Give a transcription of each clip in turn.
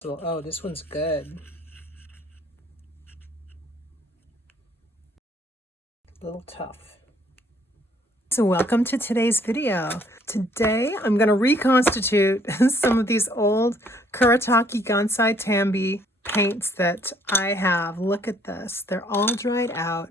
So, oh, this one's good. A little tough. So welcome to today's video. Today I'm going to reconstitute some of these old Kuretake Gansai Tambi paints that I have. Look at this. They're all dried out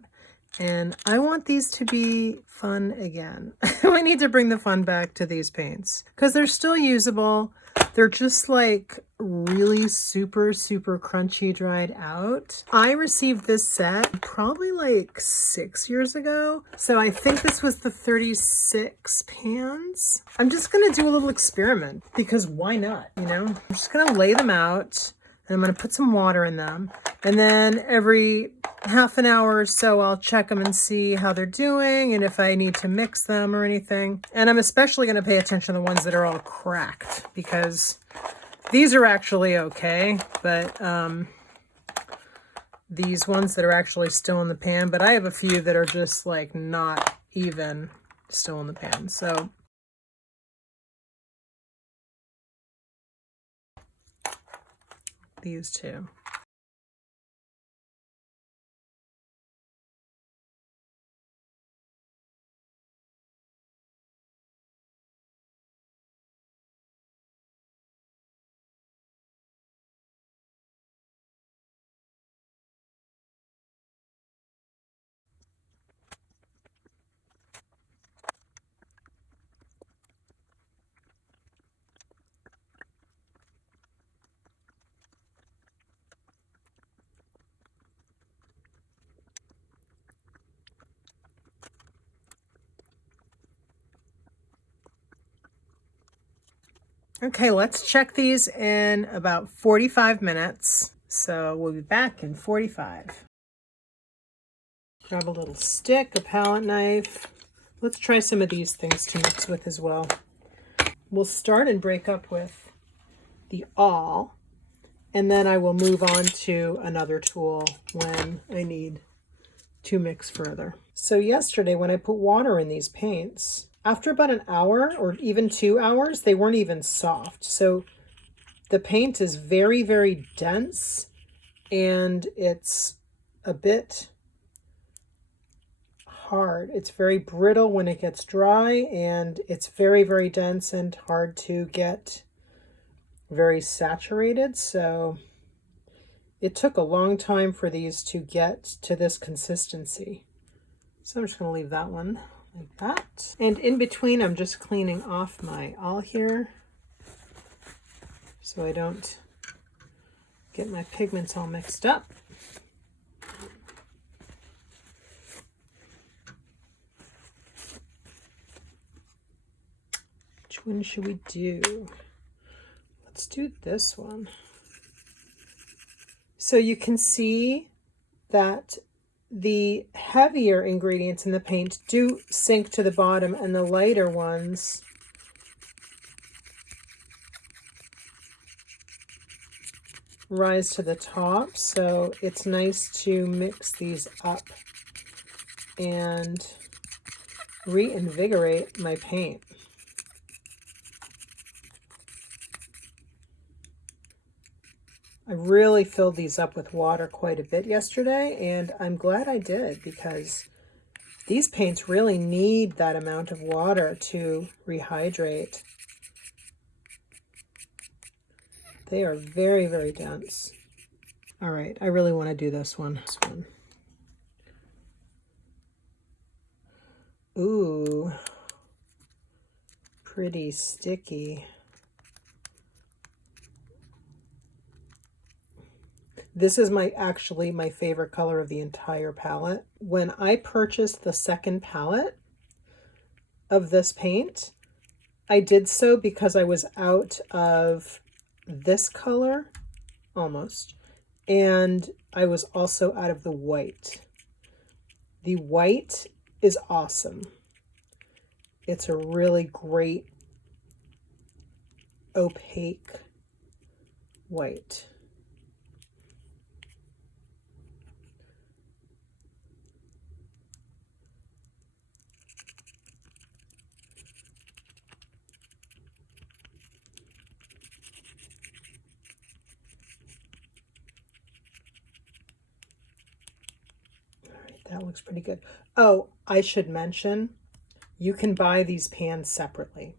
and I want these to be fun again. We need to bring the fun back to these paints because they're still usable. They're just like really super crunchy dried out. I received this set probably like 6 years ago. So I think this was the 36 pans. I'm just gonna do a little experiment because why not, you know? I'm just gonna lay them out and I'm gonna put some water in them. And then every half an hour or so, I'll check them and see how they're doing and if I need to mix them or anything. And I'm especially gonna pay attention to the ones that are all cracked because these are actually okay, but these ones that are actually still in the pan, but I have a few that are just like not even still in the pan. So these two. Okay, let's check these in about 45 minutes. So we'll be back in 45. Grab a little stick, a palette knife. Let's try some of these things to mix with as well. We'll start and break up with the awl, and then I will move on to another tool when I need to mix further. So yesterday when I put water in these paints, after about an hour or even 2 hours, they weren't even soft. So the paint is very dense and it's a bit hard. It's very brittle when it gets dry and it's very dense and hard to get very saturated. So it took a long time for these to get to this consistency. So I'm just going to leave that one like that. And in between, I'm just cleaning off my awl here so I don't get my pigments all mixed up. Which one should we do? Let's do this one. So you can see that the heavier ingredients in the paint do sink to the bottom and the lighter ones rise to the top. So it's nice to mix these up and reinvigorate my paint. I really filled these up with water quite a bit yesterday, and I'm glad I did because these paints really need that amount of water to rehydrate. They are very dense. All right, I really want to do this one. Ooh, pretty sticky. This is actually my favorite color of the entire palette. When I purchased the second palette of this paint, I did so because I was out of this color, almost, and I was also out of the white. The white is awesome. It's a really great opaque white. That looks pretty good. Oh, I should mention, you can buy these pans separately.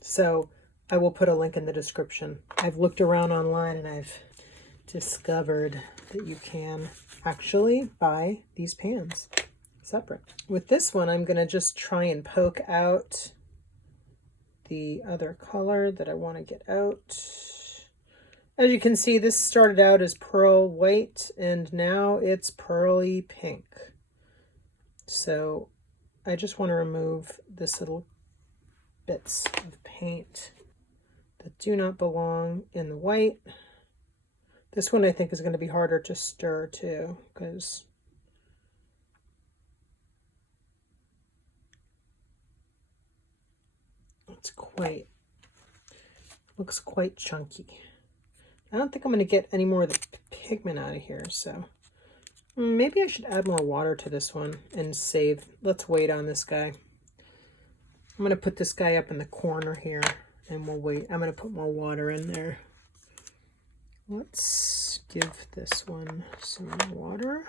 So I will put a link in the description. I've looked around online and I've discovered that you can actually buy these pans separate. With this one, I'm going to just try and poke out the other color that I want to get out. As you can see, this started out as pearl white and now it's pearly pink. So I just want to remove this little bits of paint that do not belong in the white. This one I think is going to be harder to stir too, because looks quite chunky. I don't think I'm going to get any more of the pigment out of here, so maybe I should add more water to this one and save. Let's wait on this guy. I'm going to put this guy up in the corner here and we'll wait. I'm going to put more water in there. Let's give this one some water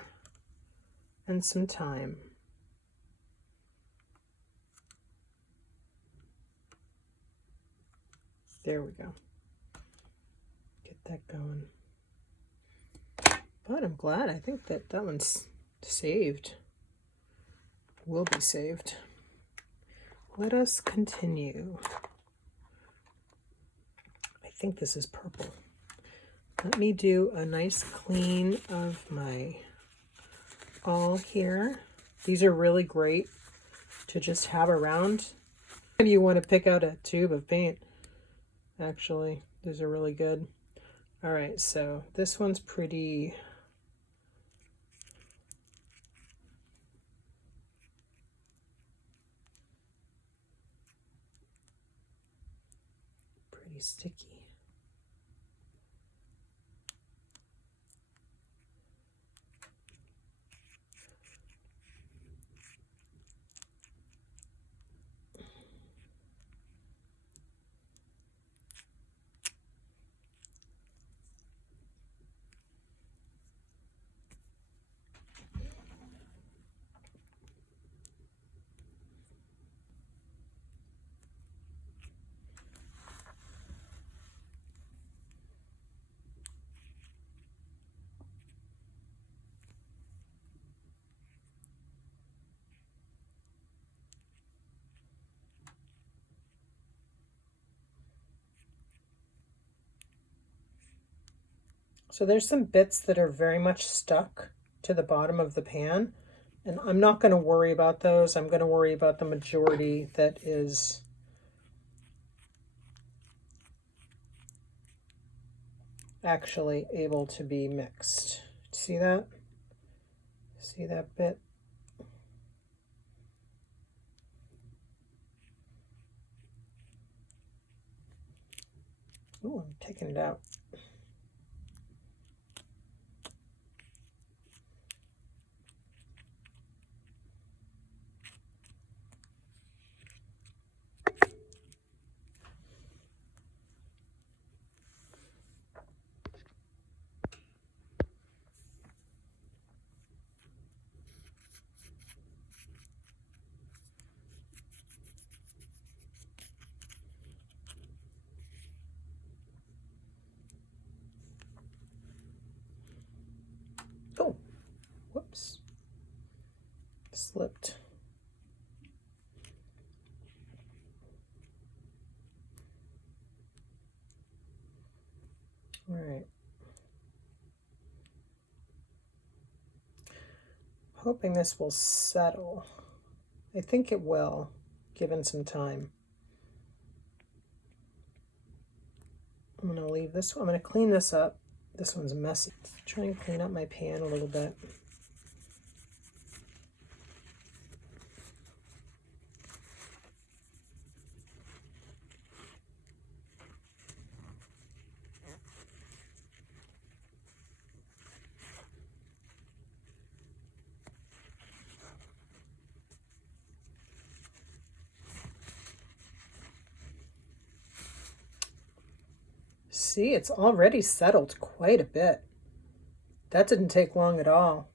and some time. There we go. Get that going. But I'm glad. I think that one's saved. Will be saved. Let us continue. I think this is purple. Let me do a nice clean of my all here. These are really great to just have around. If you want to pick out a tube of paint, actually, these are really good. All right, so this one's pretty sticky. So there's some bits that are very much stuck to the bottom of the pan, and I'm not going to worry about those. I'm going to worry about the majority that is actually able to be mixed. See that? See that bit? Oh, I'm taking it out. Oh, whoops, slipped. All right. Hoping this will settle. I think it will, given some time. I'm going to leave this one. I'm going to clean this up. This one's messy. Try and clean up my pan a little bit. See, it's already settled quite a bit. That didn't take long at all.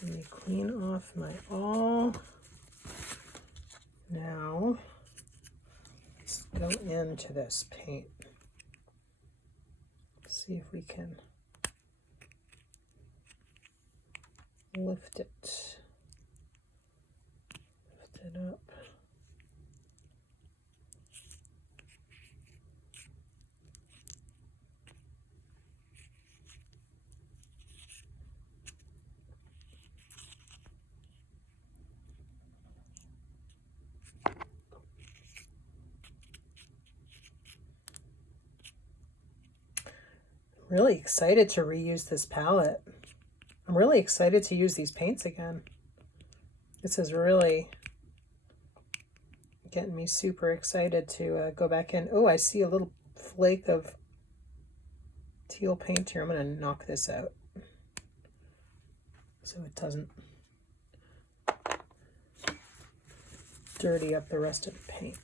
Let me clean off my awl. Now, let's go into this paint. See if we can lift it up. Really excited to reuse this palette. I'm really excited to use these paints again. This is really getting me super excited to go back in. Oh, I see a little flake of teal paint here. I'm going to knock this out so it doesn't dirty up the rest of the paint.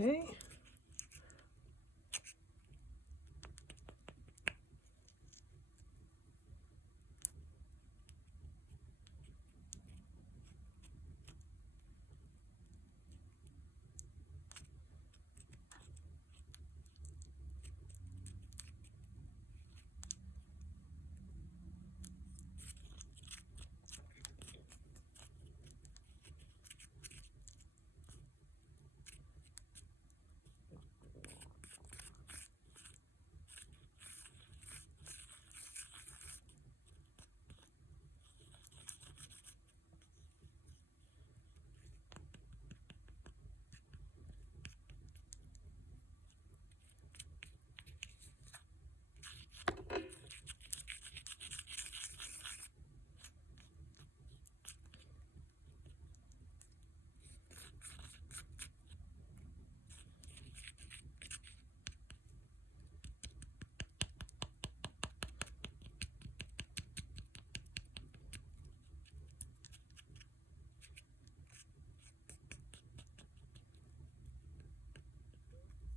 Okay.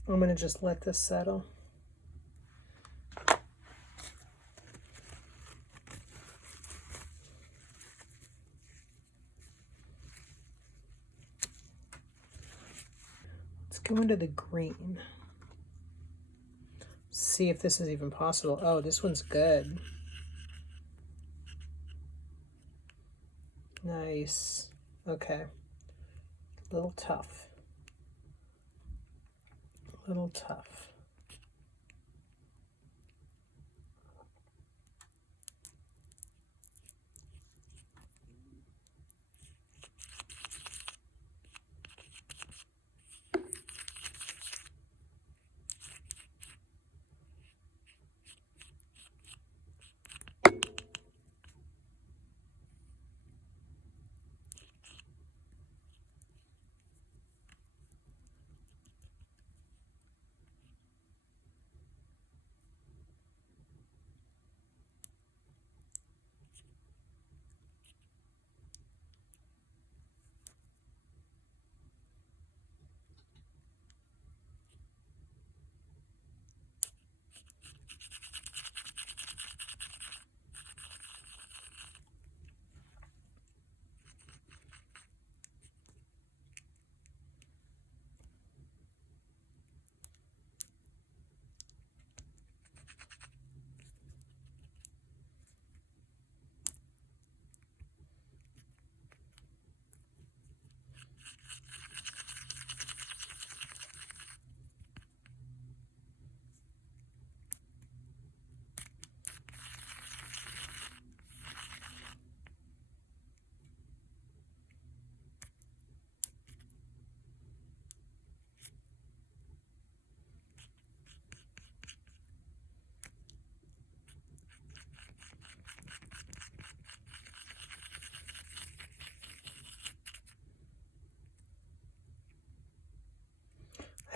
I'm going to just let this settle. Let's go into the green. See if this is even possible. Oh, this one's good. Nice. Okay. A little tough. A little tough.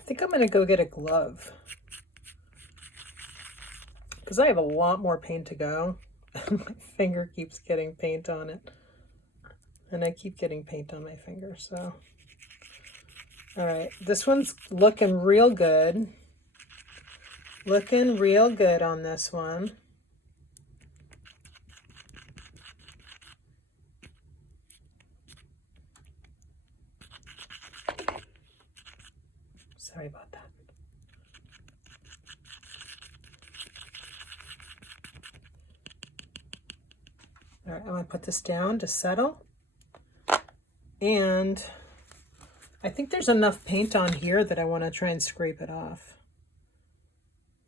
think I'm going to go get a glove because I have a lot more paint to go. My finger keeps getting paint on it. And I keep getting paint on my finger, so. All right, this one's looking real good. Looking real good on this one. Sorry about that. All right, I'm gonna put this down to settle. And I think there's enough paint on here that I wanna try and scrape it off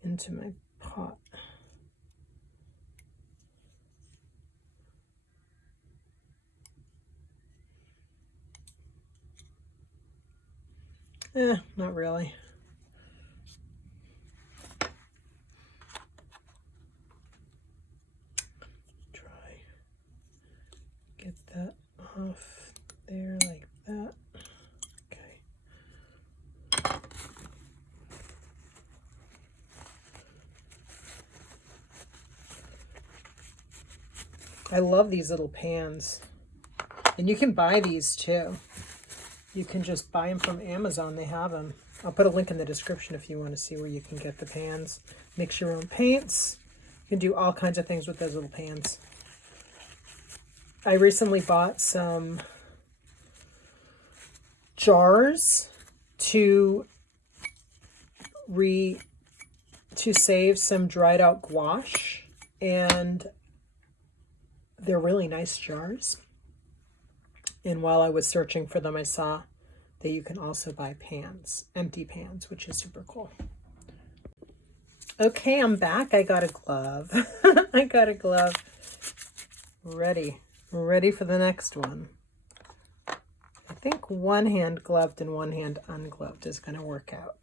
into my pot. Not really. Try get that off there like that. Okay. I love these little pans. And you can buy these too. You can just buy them from Amazon. They have them. I'll put a link in the description if you want to see where you can get the pans. Mix your own paints. You can do all kinds of things with those little pans. I recently bought some jars to save some dried out gouache, and they're really nice jars. And while I was searching for them, I saw that you can also buy pans, empty pans, which is super cool. Okay, I'm back. I got a glove. I got a glove. Ready for the next one. I think one hand gloved and one hand ungloved is going to work out.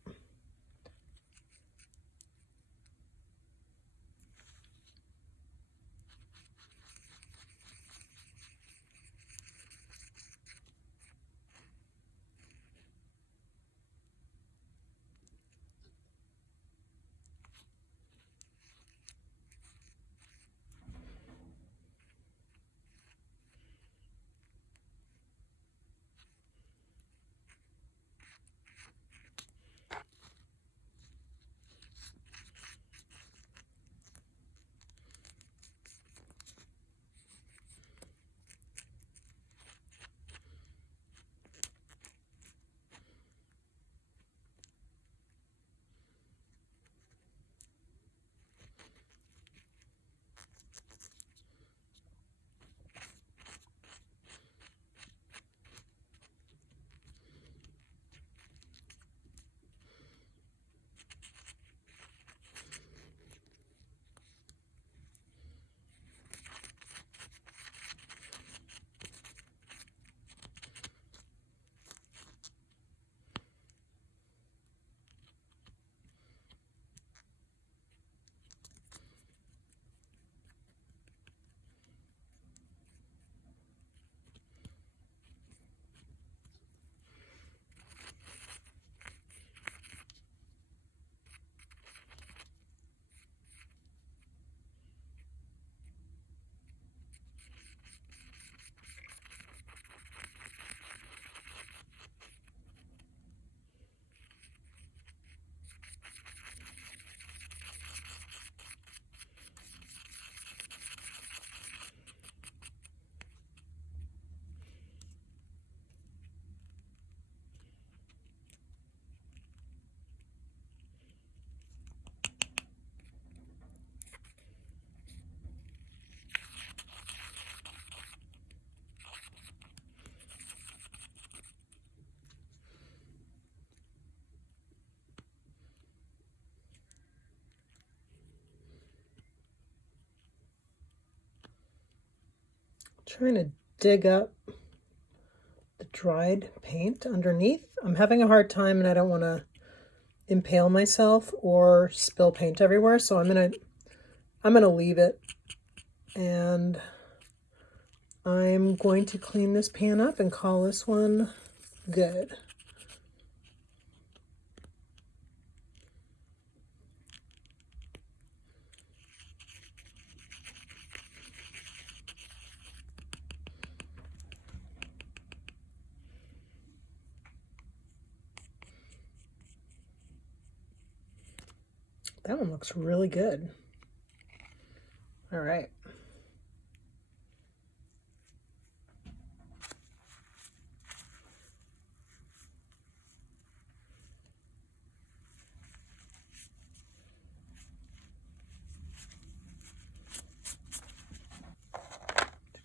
Trying to dig up the dried paint underneath. I'm having a hard time and I don't want to impale myself or spill paint everywhere, so I'm gonna leave it, and I'm going to clean this pan up and call this one good. That one looks really good. All right.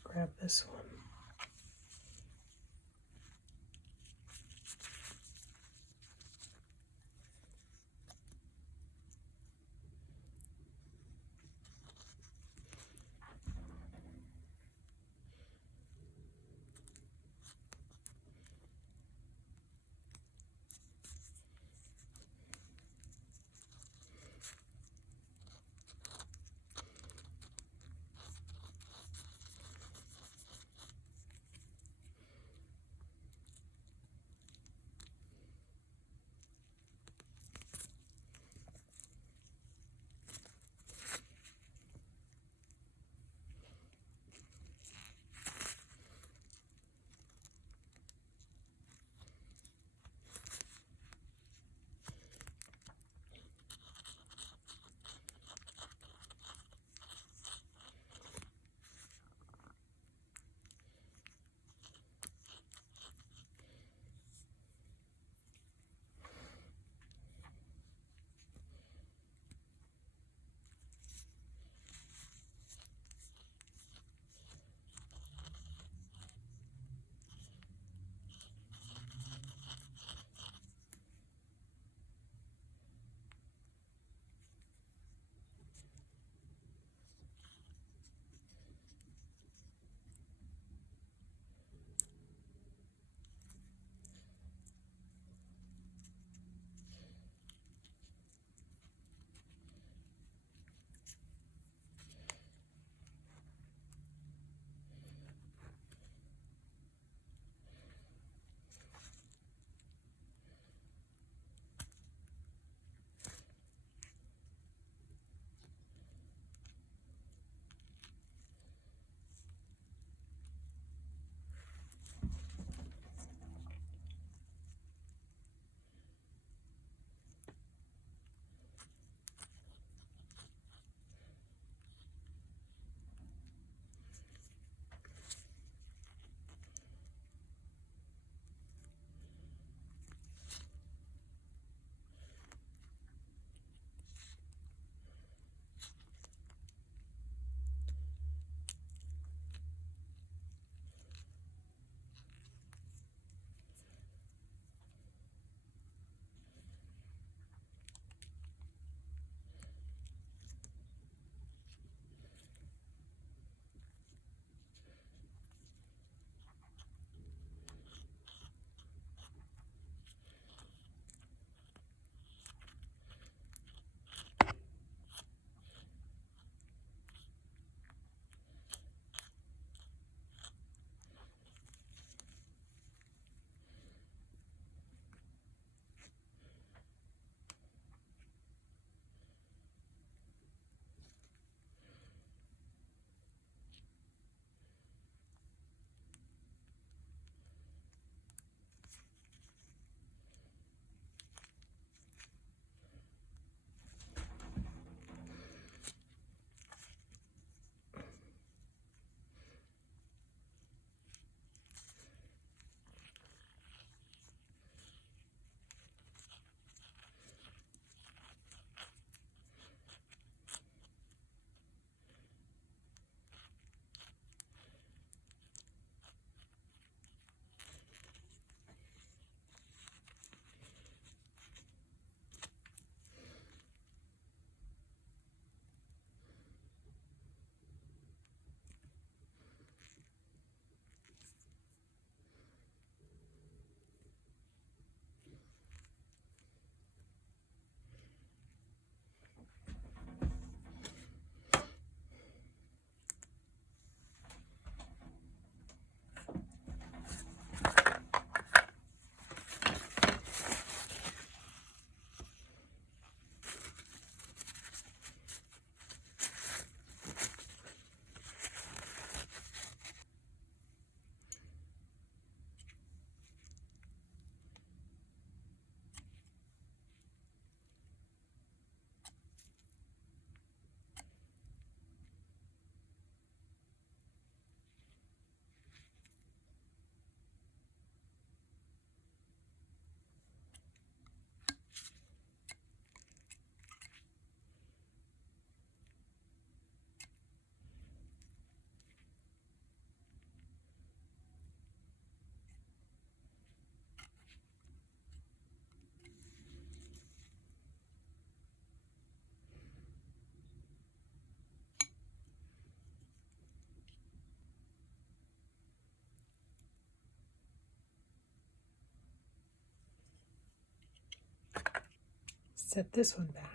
Grab this one. set this one back.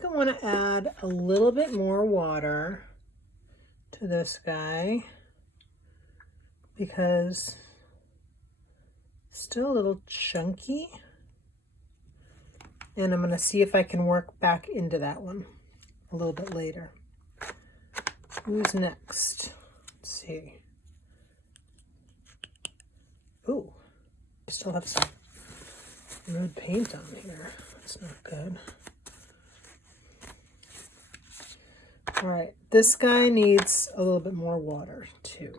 I want to add a little bit more water to this guy because it's still a little chunky, and I'm going to see if I can work back into that one a little bit later. Who's next? Let's see. Ooh, I still have some red paint on here. That's not good. All right, this guy needs a little bit more water too.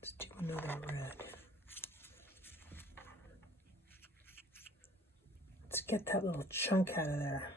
Let's do another red. Let's get that little chunk out of there.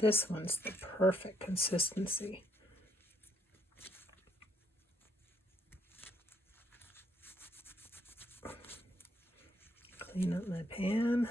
this one's the perfect consistency. Clean up my pan.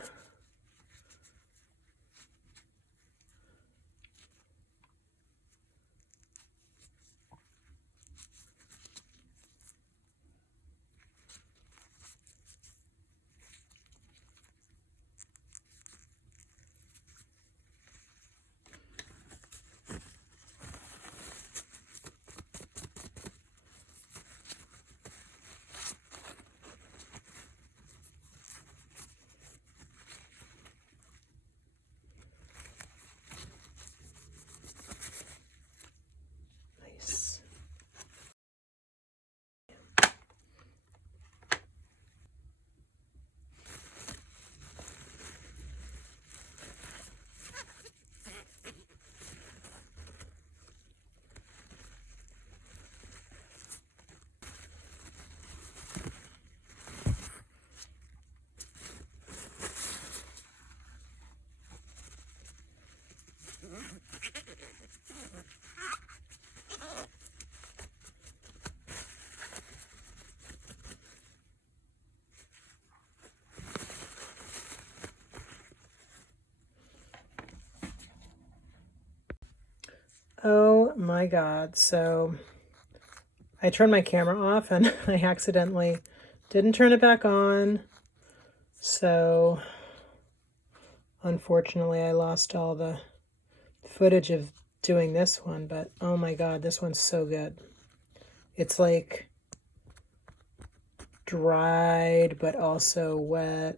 Oh my God. So I turned my camera off and I accidentally didn't turn it back on. So unfortunately I lost all the footage of doing this one, but oh my God, this one's so good. It's like dried, but also wet.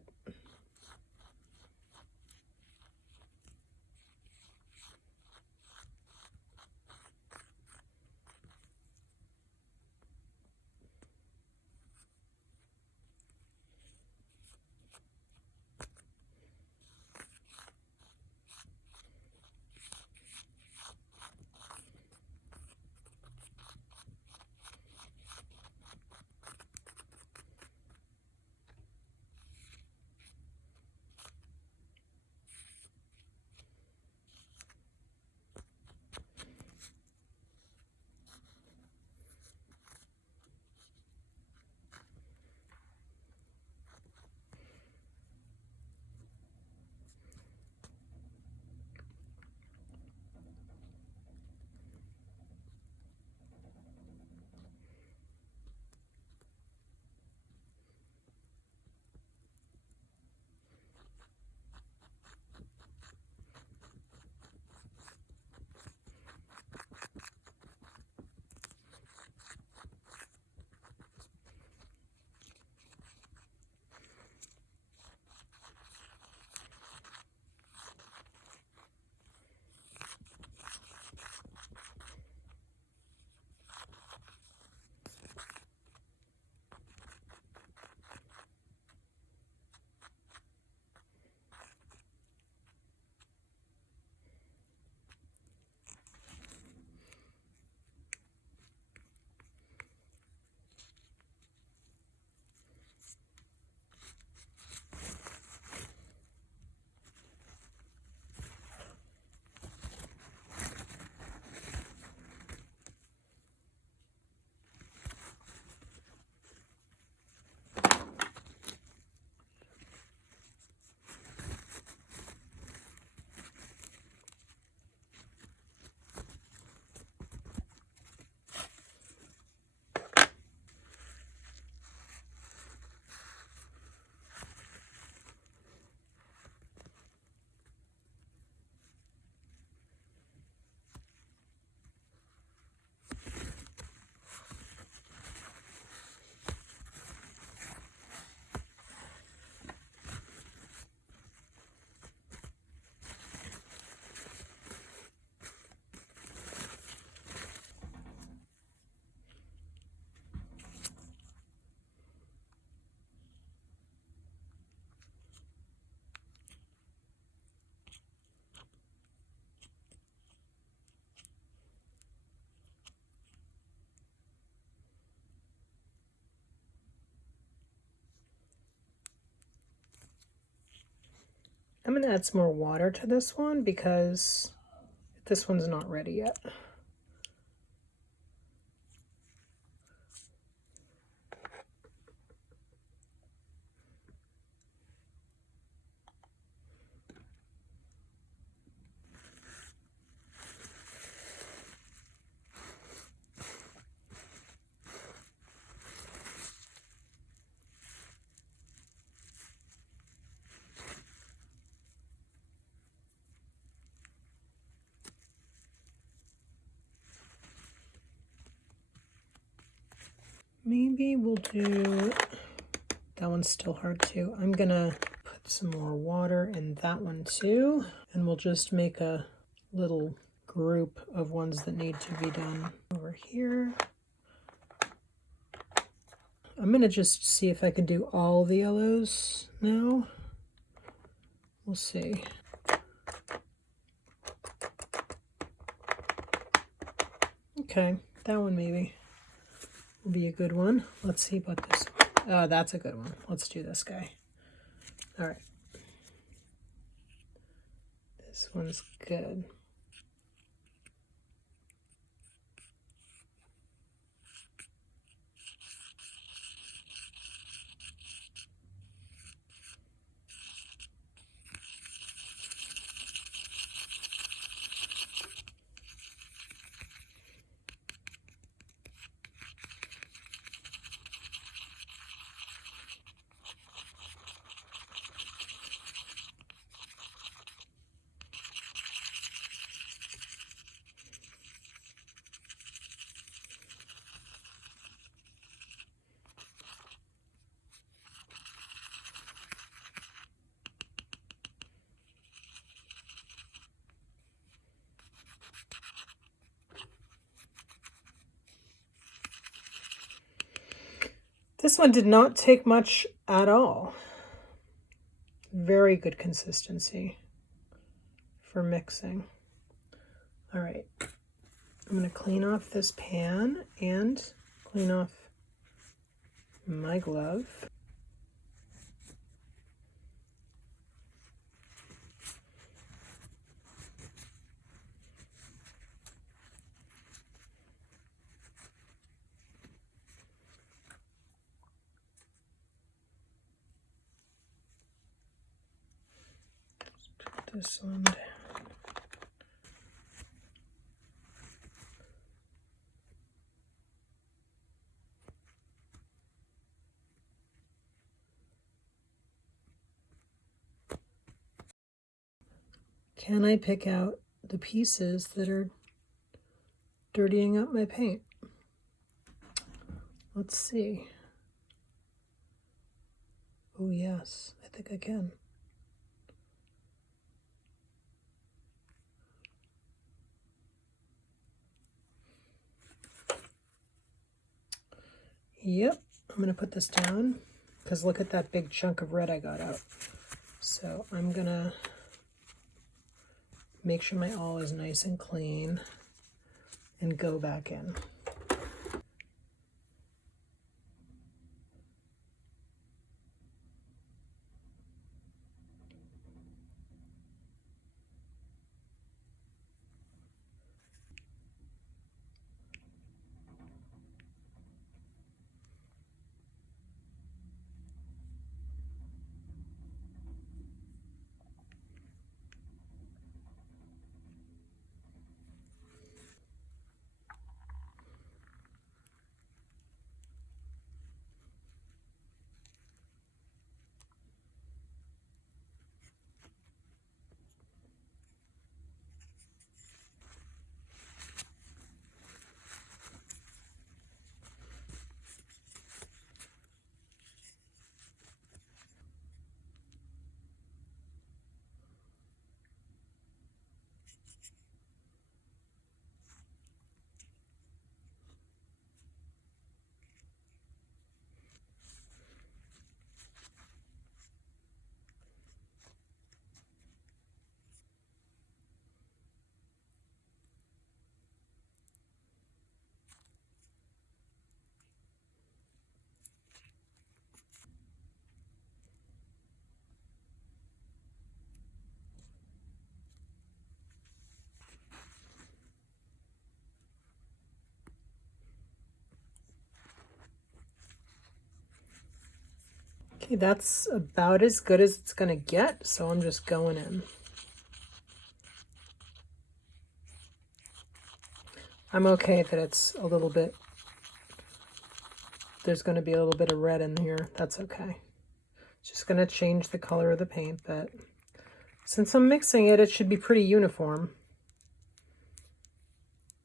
I'm going to add some more water to this one because This one's not ready yet. Maybe we'll do, that one's still hard too. I'm gonna put some more water in that one too, and we'll just make a little group of ones that need to be done over here. I'm gonna just see if I can do all the yellows now. We'll see. Okay, that one maybe will be a good one. Let's see about this one. Oh, that's a good one. Let's do this guy. All right. This one's good. This one did not take much at all. Very good consistency for mixing. All right, I'm going to clean off this pan and clean off my glove. Put this one down. Can I pick out the pieces that are dirtying up my paint? Let's see. Oh yes, I think I can. Yep, I'm gonna put this down because look at that big chunk of red I got out. So I'm gonna make sure my awl is nice and clean and go back in. Okay, that's about as good as it's going to get, so I'm just going in. I'm okay that it's a little bit, there's going to be a little bit of red in here. That's okay. Just going to change the color of the paint, but since I'm mixing it, it should be pretty uniform.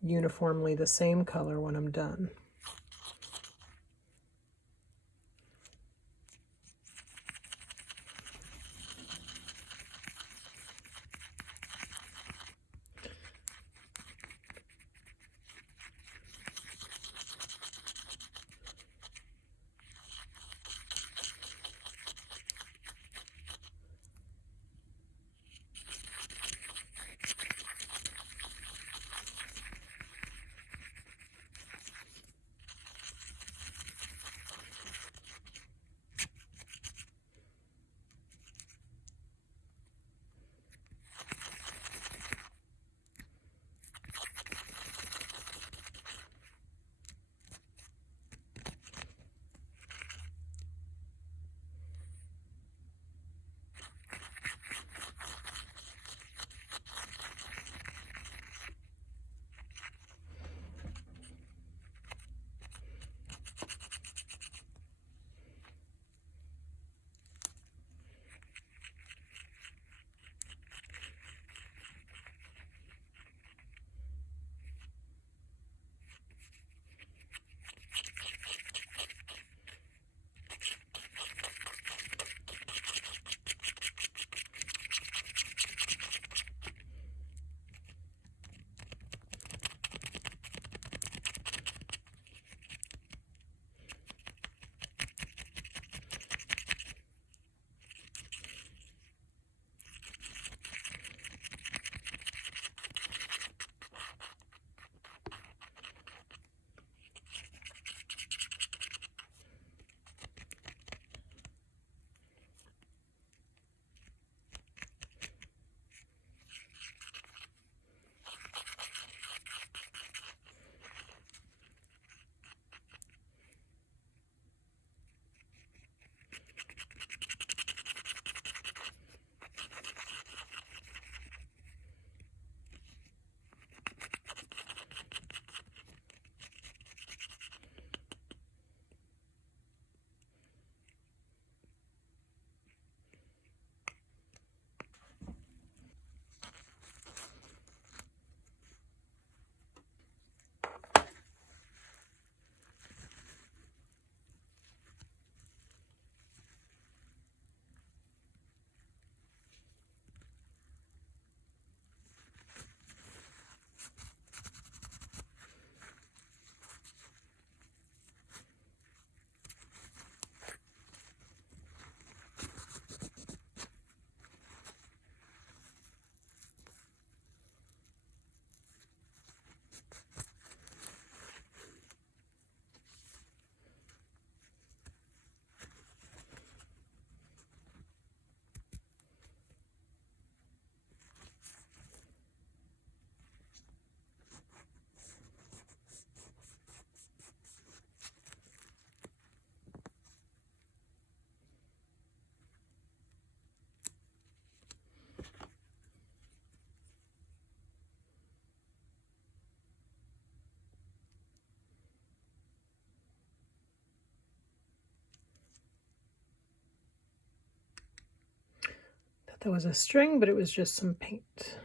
Uniformly the same color when I'm done. Thought that was a string, but it was just some paint.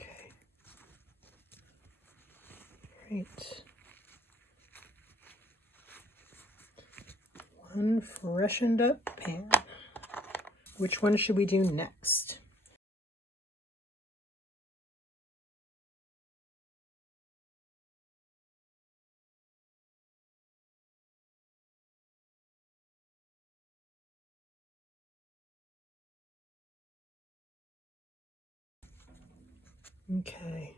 Okay. Great. One freshened up pan. Which one should we do next? Okay.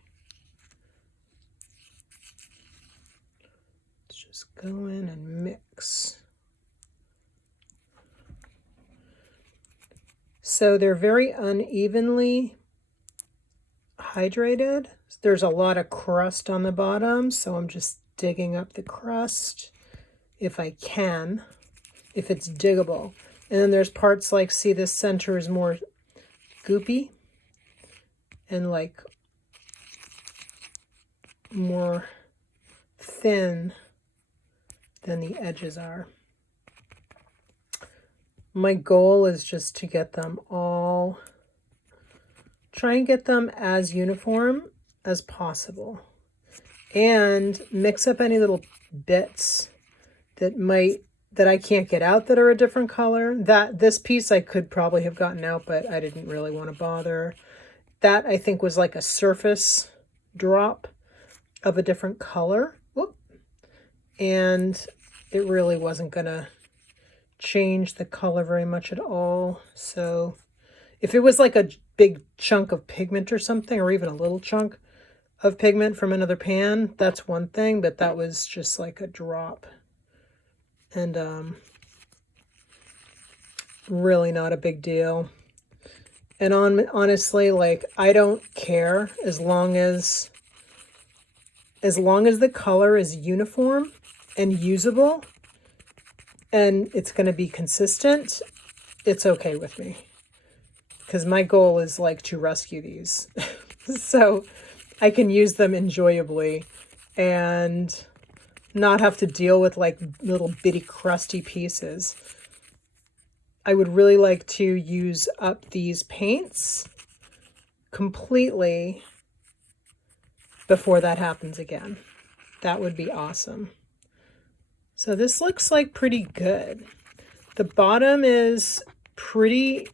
Let's just go in and mix. So they're very unevenly dehydrated. There's a lot of crust on the bottom, so I'm just digging up the crust if I can, if it's diggable. And then there's parts like, see, this center is more goopy and like more thin than the edges are. My goal is just to get them all, try and get them as uniform as possible, and mix up any little bits that I can't get out that are a different color. This piece I could probably have gotten out, but I didn't really want to bother. That I think was like a surface drop of a different color. Whoop. And it really wasn't gonna change the color very much at all. So if it was like a big chunk of pigment or something, or even a little chunk of pigment from another pan, that's one thing, but that was just like a drop. And really not a big deal. And honestly, like, I don't care as long as the color is uniform and usable and it's going to be consistent, it's okay with me. Because my goal is like to rescue these. So I can use them enjoyably and not have to deal with like little bitty crusty pieces. I would really like to use up these paints completely before that happens again. That would be awesome. So this looks like pretty good. The bottom is pretty,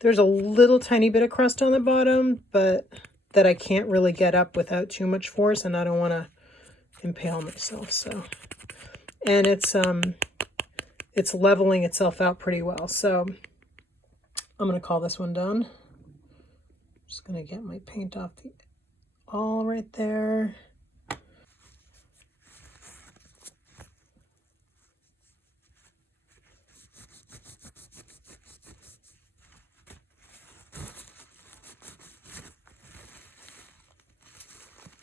there's a little tiny bit of crust on the bottom, but that I can't really get up without too much force, and I don't want to impale myself. So, and it's leveling itself out pretty well. So I'm going to call this one done. Just going to get my paint off the all right there.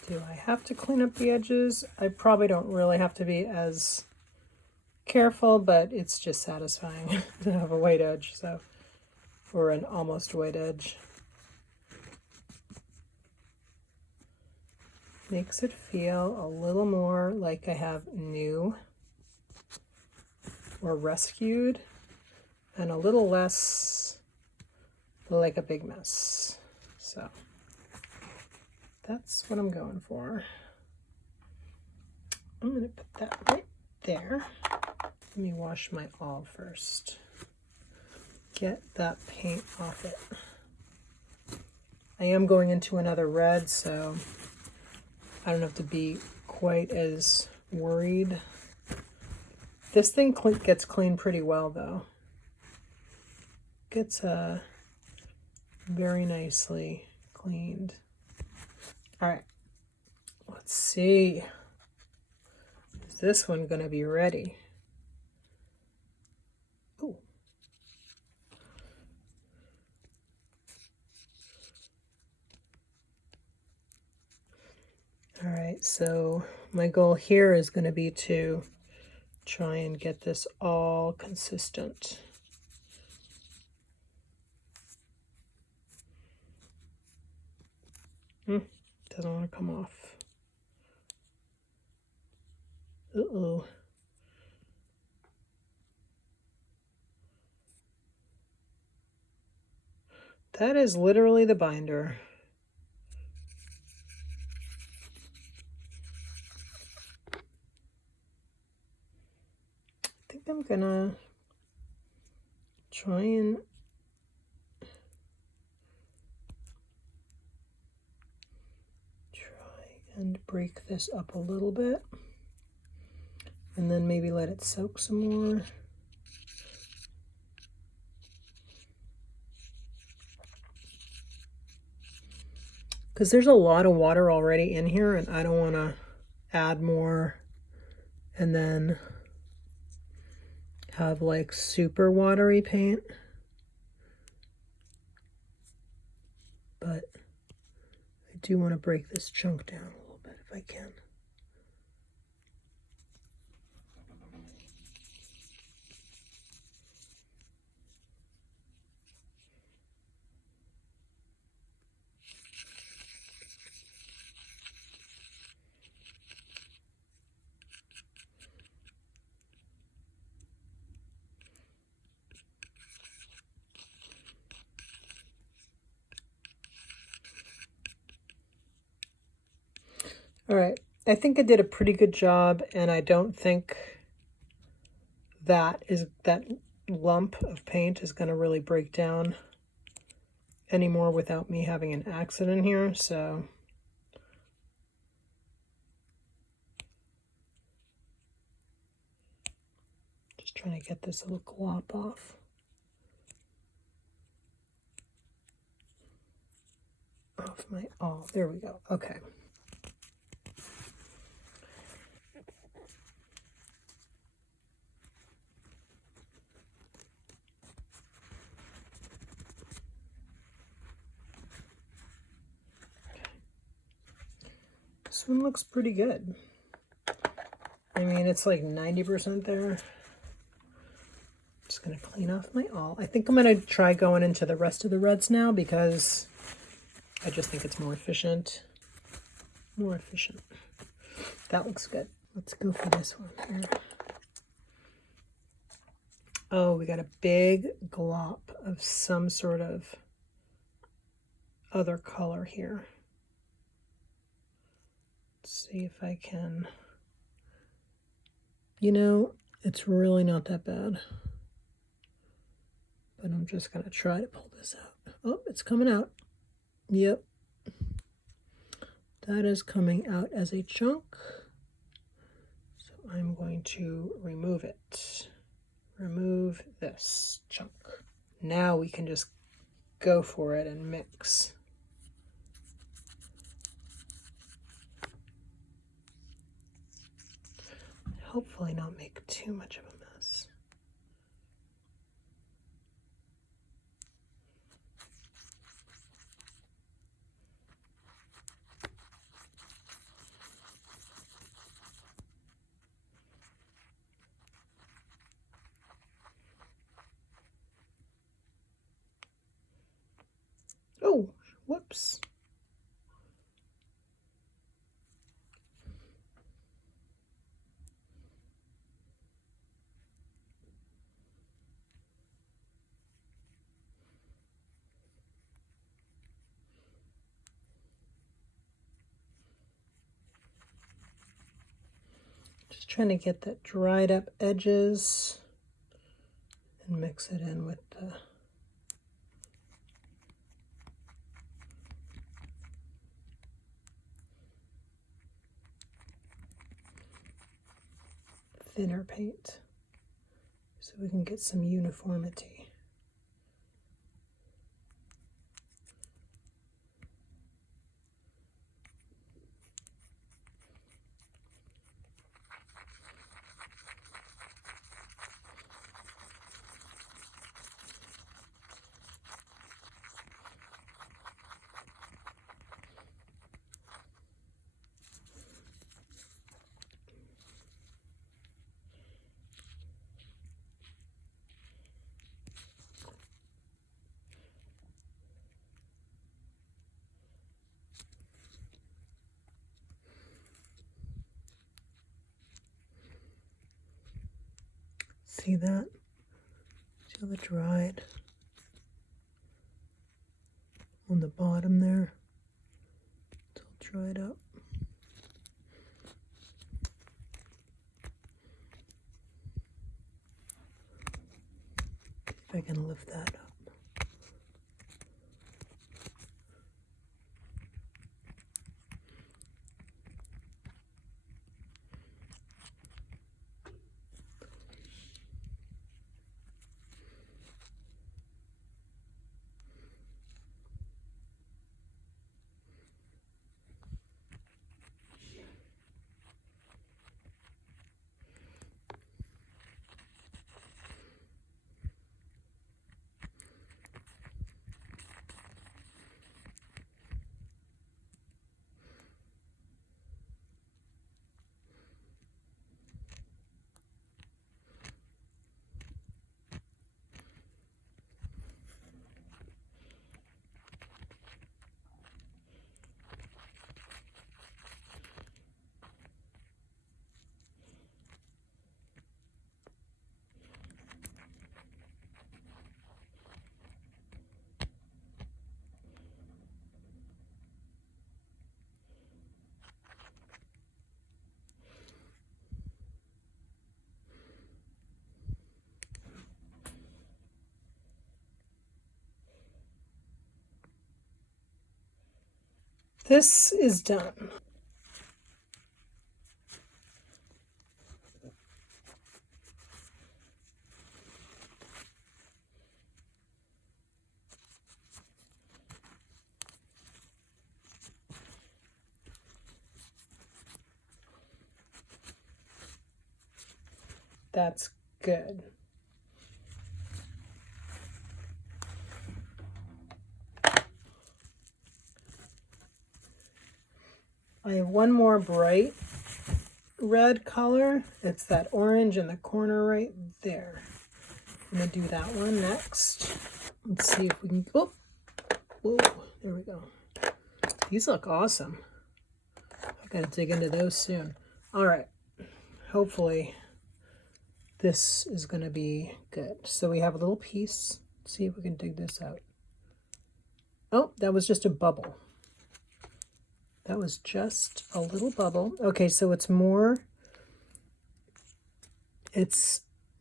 Do I have to clean up the edges? I probably don't really have to be as careful, but it's just satisfying to have a white edge, so, or an almost white edge. Makes it feel a little more like I have new or rescued, and a little less like a big mess. So that's what I'm going for. I'm going to put that right there. Let me wash my awl first. Get that paint off it. I am going into another red, so I don't have to be quite as worried. This thing gets cleaned pretty well, though. Gets very nicely cleaned. All right, let's see. Is this one going to be ready? Ooh. All right, so my goal here is going to be to try and get this all consistent. Doesn't want to come off. Uh-oh. That is literally the binder. I think I'm gonna try and break this up a little bit, and then maybe let it soak some more. Because there's a lot of water already in here, and I don't want to add more and then have like super watery paint. But do want to break this chunk down a little bit if I can. All right, I think I did a pretty good job, and I don't think that lump of paint is going to really break down anymore without me having an accident here, so just trying to get this little glop off. Off my, oh, there we go, okay. This one looks pretty good. I mean, it's like 90% there. Just gonna clean off my all. I think I'm gonna try going into the rest of the reds now because I just think it's more efficient. More efficient. That looks good. Let's go for this one here. Oh, we got a big glop of some sort of other color here. Let's see if I can. You know, it's really not that bad. But I'm just going to try to pull this out. Oh, it's coming out. Yep. That is coming out as a chunk. So I'm going to remove it. Remove this chunk. Now we can just go for it and mix. Hopefully not make too much of a mess. Oh, whoops. Just trying to get that dried up edges and mix it in with the thinner paint so we can get some uniformity. See that? See how the dried on the bottom there? It's all dried up. If I can lift that up. This is done. That's good. I have one more bright red color. It's that orange in the corner right there. I'm gonna do that one next. Let's see if we can, oh, whoa, there we go. These look awesome. I gotta dig into those soon. All right, hopefully this is gonna be good. So we have a little piece. Let's see if we can dig this out. Oh, that was just a bubble. That was just a little bubble. Okay, so it's more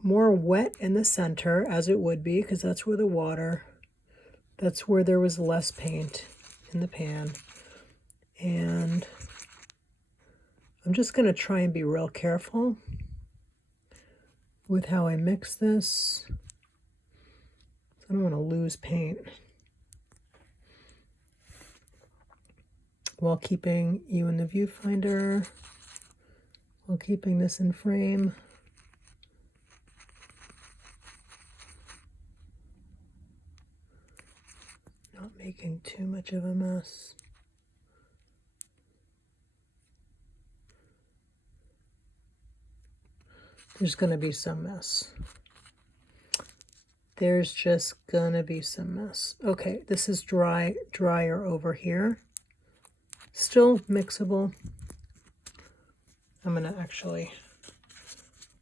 wet in the center, as it would be, because that's where the water, that's where there was less paint in the pan. And I'm just going to try and be real careful with how I mix this. I don't want to lose paint while keeping you in the viewfinder, while keeping this in frame. Not making too much of a mess. There's going to be some mess. There's just going to be some mess. Okay, this is drier over here. Still mixable. I'm going to actually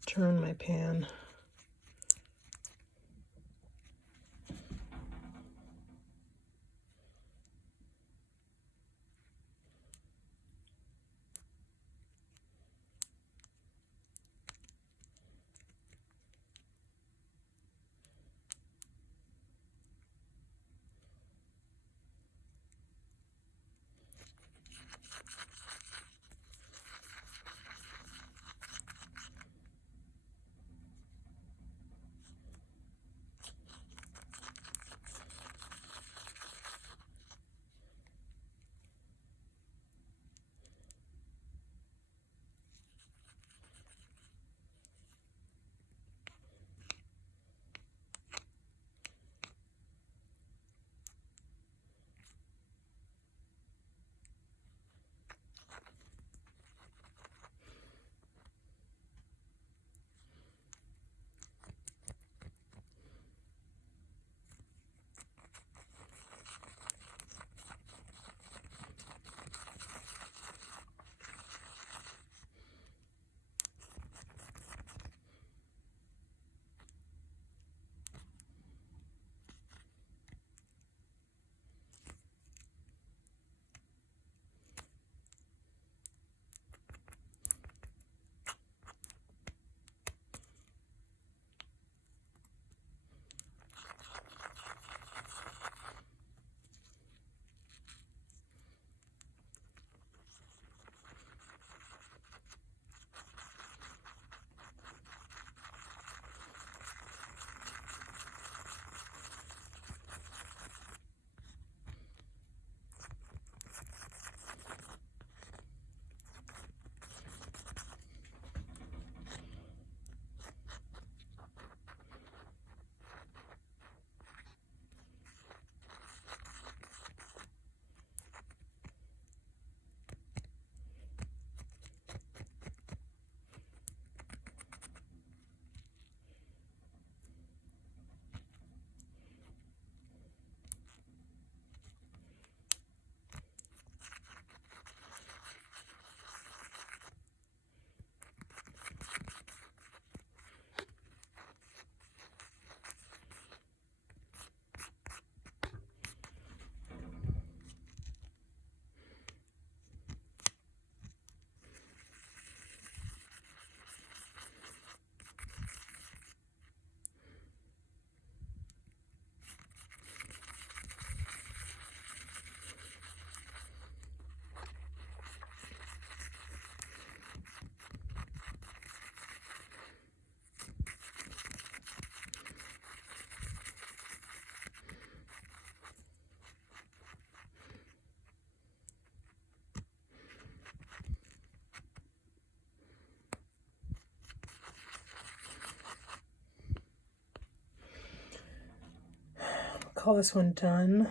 turn my pan. call this one done.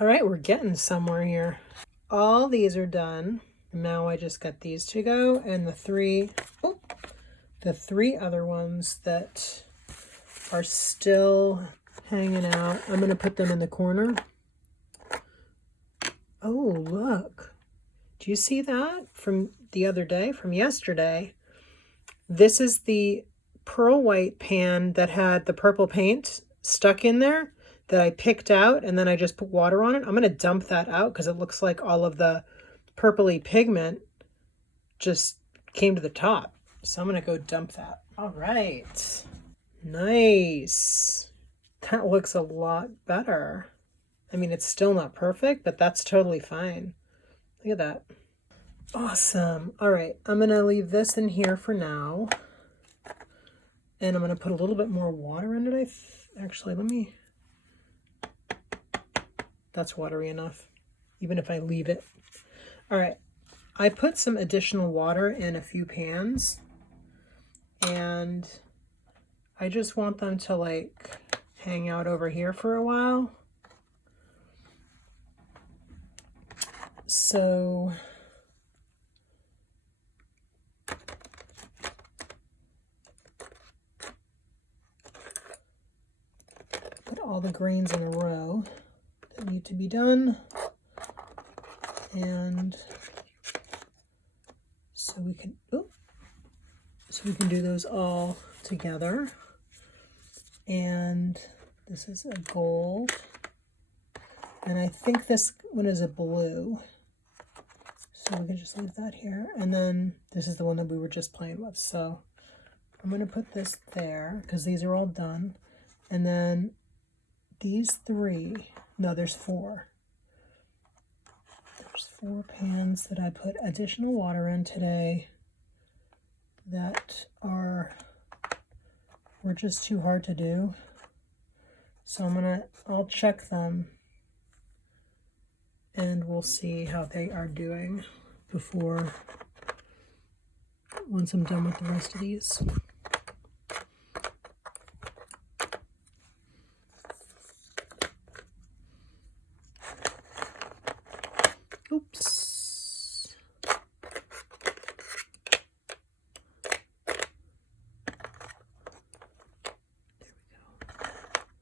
All right, we're getting somewhere here. All these are done. Now I just got these to go, and the three other ones that are still hanging out, I'm going to put them in the corner. Oh, look. Do you see that from the other day, from yesterday? This is the pearl white pan that had the purple paint stuck in there that I picked out, and then I just put water on it. I'm going to dump that out because it looks like all of the purpley pigment just came to the top. So I'm going to go dump that. All right. Nice. That looks a lot better. I mean, it's still not perfect, but that's totally fine. Look at that. Awesome. All right, I'm going to leave this in here for now. And I'm going to put a little bit more water in it. Actually, let me... That's watery enough, even if I leave it. All right, I put some additional water in a few pans, and I just want them to like hang out over here for a while. So put all the grains in a row that need to be done, and so we can do those all together. And this is a gold, and I think this one is a blue, so we can just leave that here. And then this is the one that we were just playing with, so I'm going to put this there because these are all done. And then these three, no, there's four. There's 4 pans that I put additional water in today that were just too hard to do. So I'll check them and we'll see how they are doing once I'm done with the rest of these. Oops. There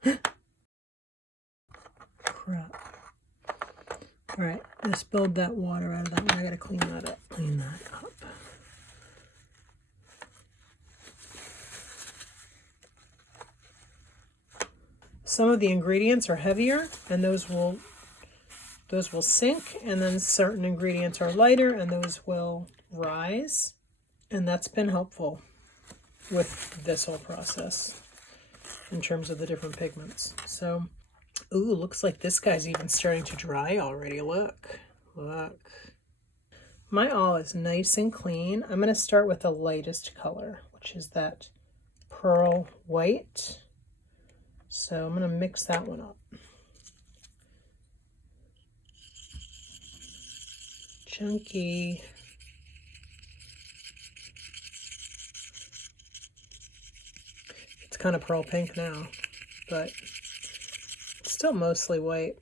we go. Crap. All right, I spilled that water out of that one. I gotta clean that up. Some of the ingredients are heavier, and those will sink, and then certain ingredients are lighter, and those will rise. And that's been helpful with this whole process in terms of the different pigments. So, ooh, looks like this guy's even starting to dry already. Look. My awl is nice and clean. I'm going to start with the lightest color, which is that pearl white. So I'm going to mix that one up. Chunky. It's kind of pearl pink now, but it's still mostly white.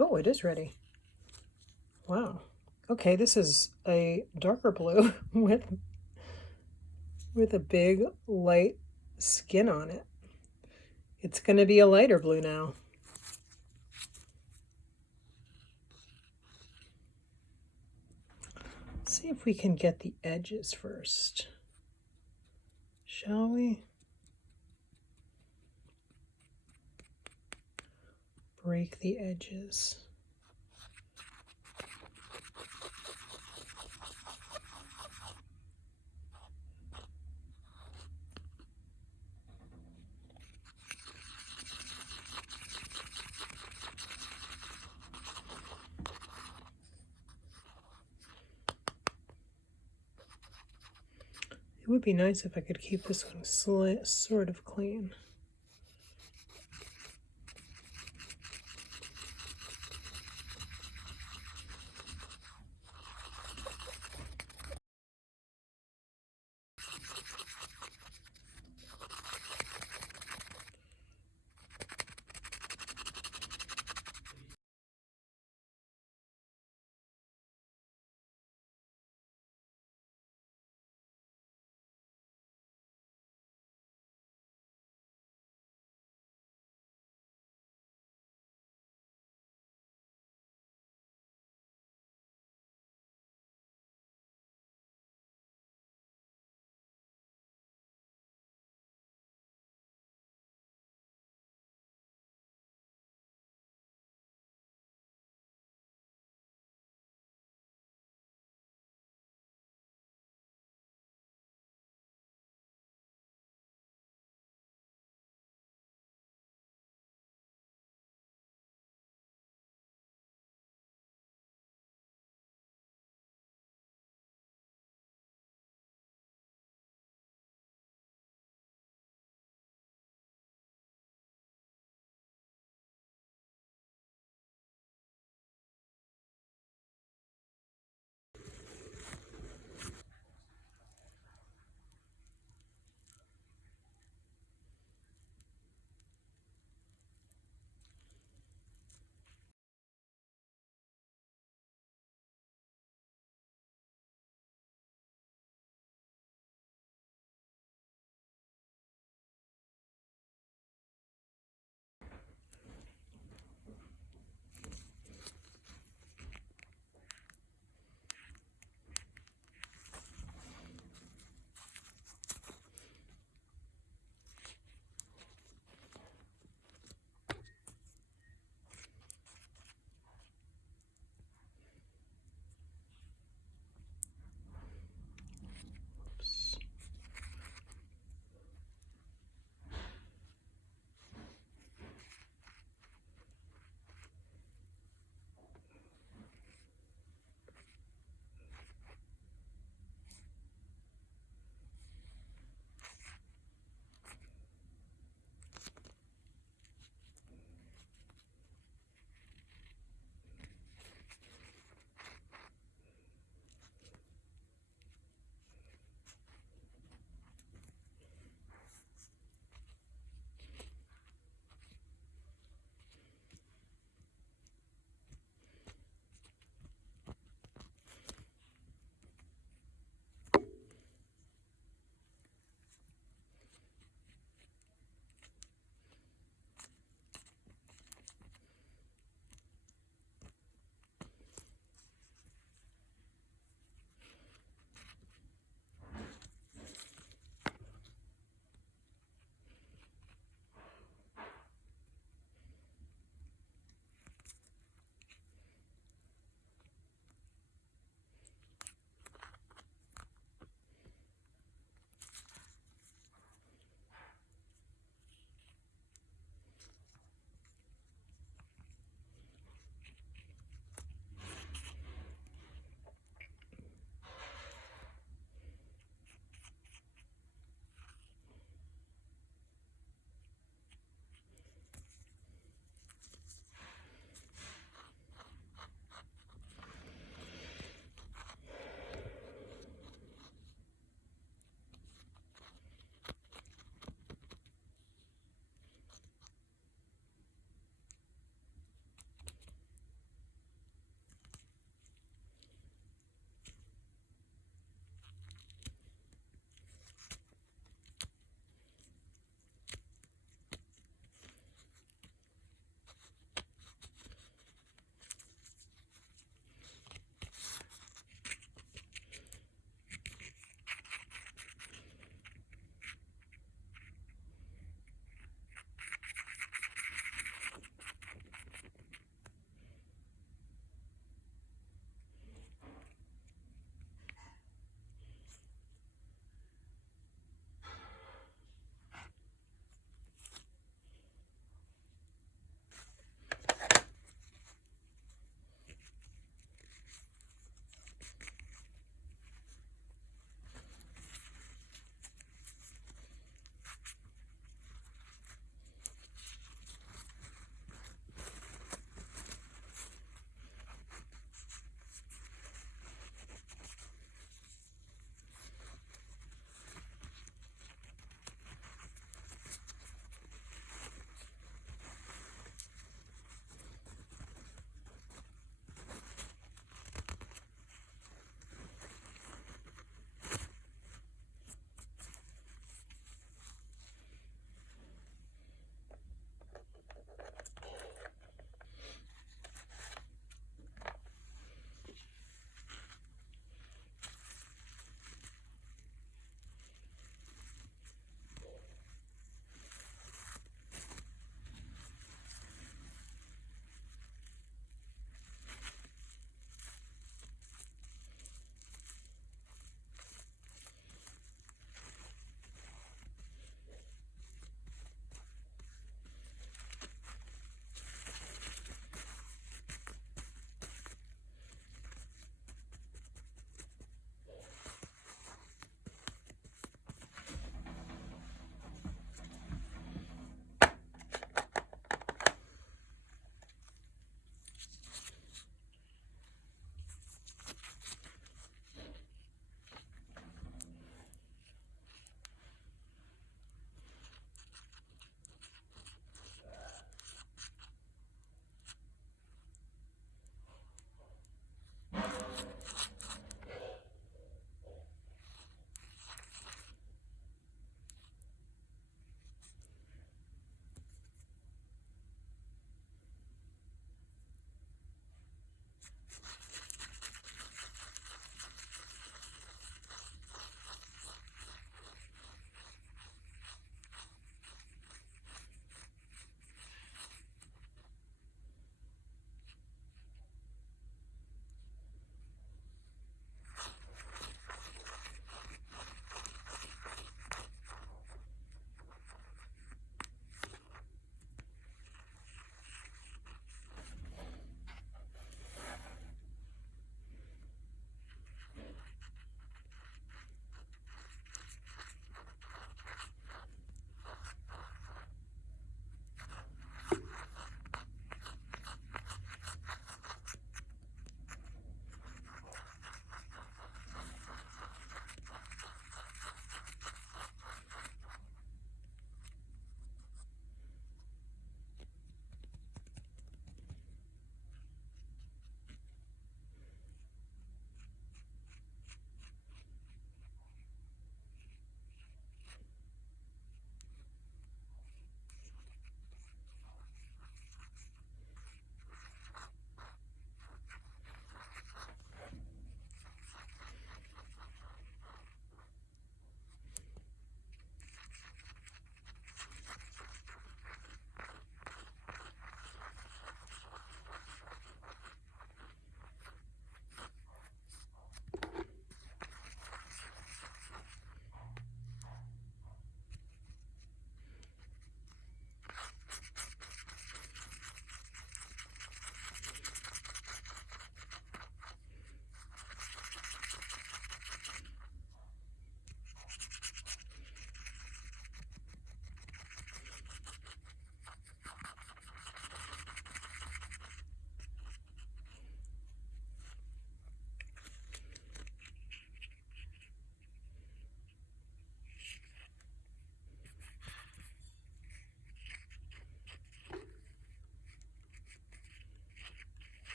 Oh, it is ready. Wow. Okay, this is a darker blue with a big light skin on it. It's going to be a lighter blue now. Let's see if we can get the edges first. Shall we? Break the edges. It would be nice if I could keep this one sort of clean.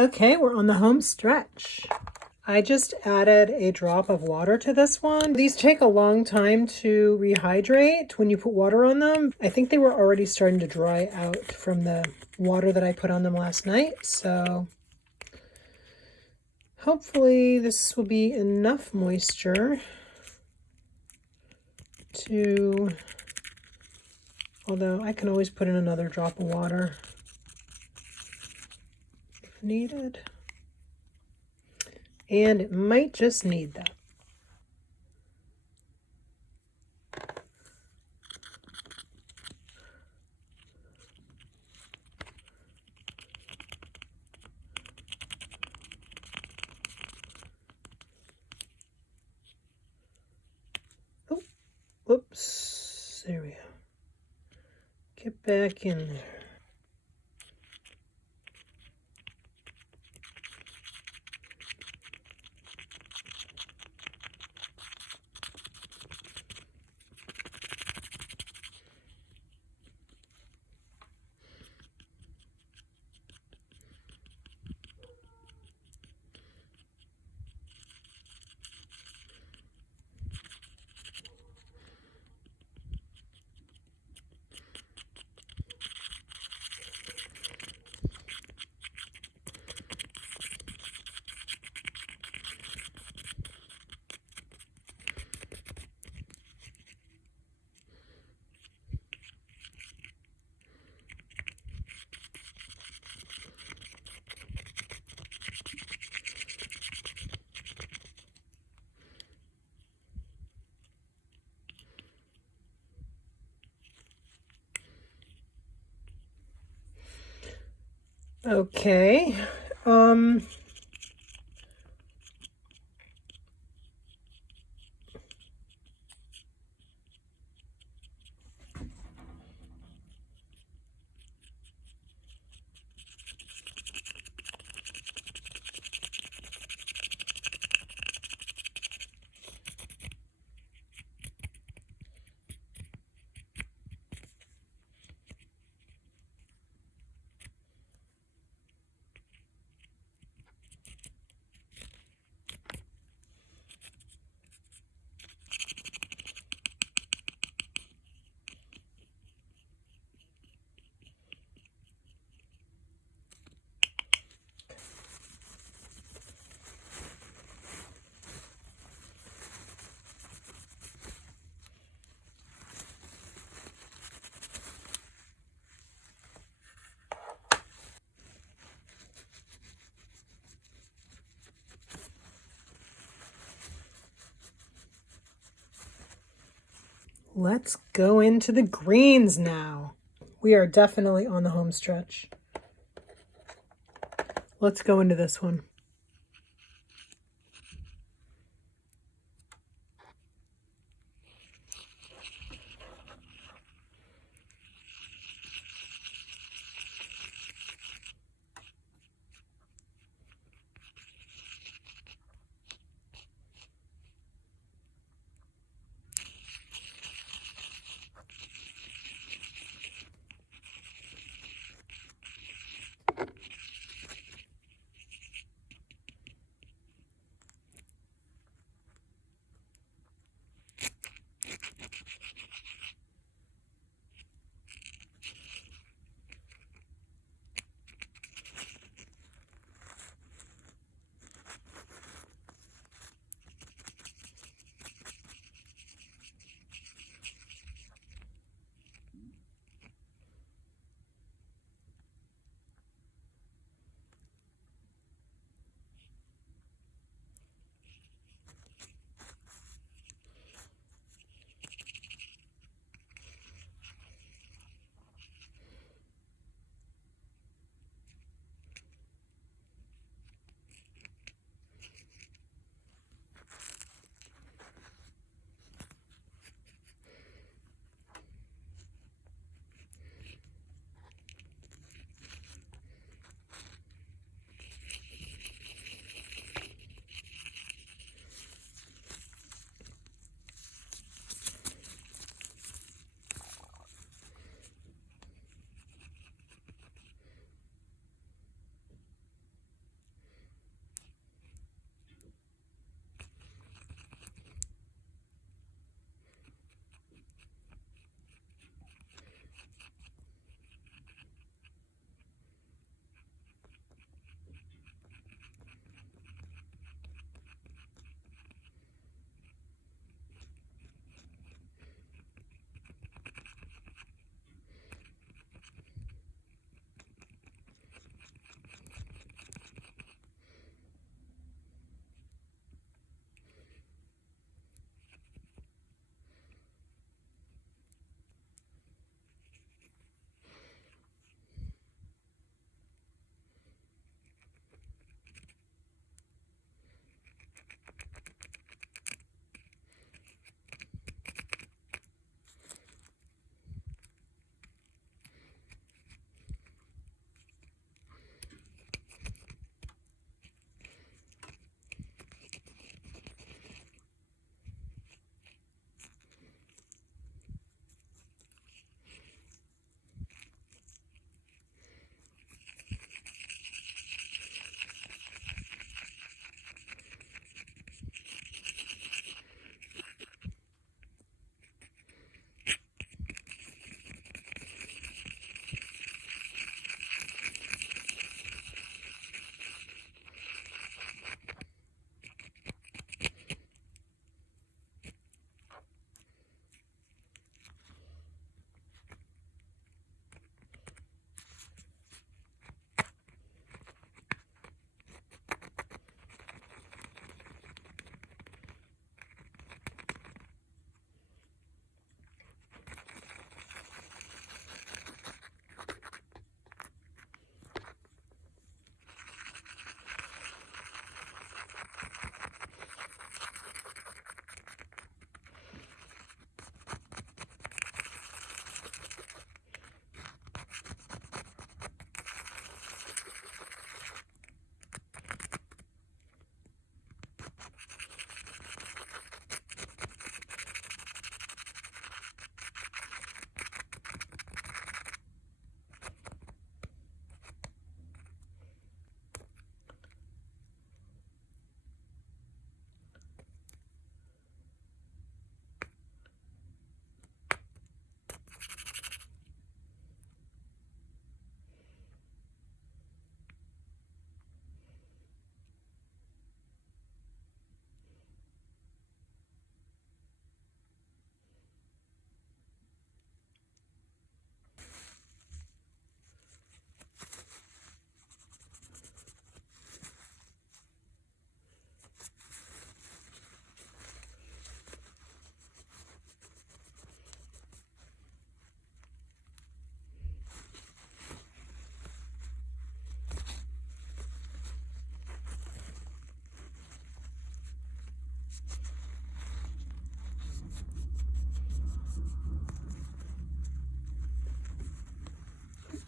Okay, we're on the home stretch. I just added a drop of water to this one. These take a long time to rehydrate when you put water on them. I think they were already starting to dry out from the water that I put on them last night. So hopefully this will be enough moisture to, although I can always put in another drop of water if needed. And it might just need that. Oh, whoops, there we go. Get back in there. Okay. Let's go into the greens now. We are definitely on the home stretch. Let's go into this one.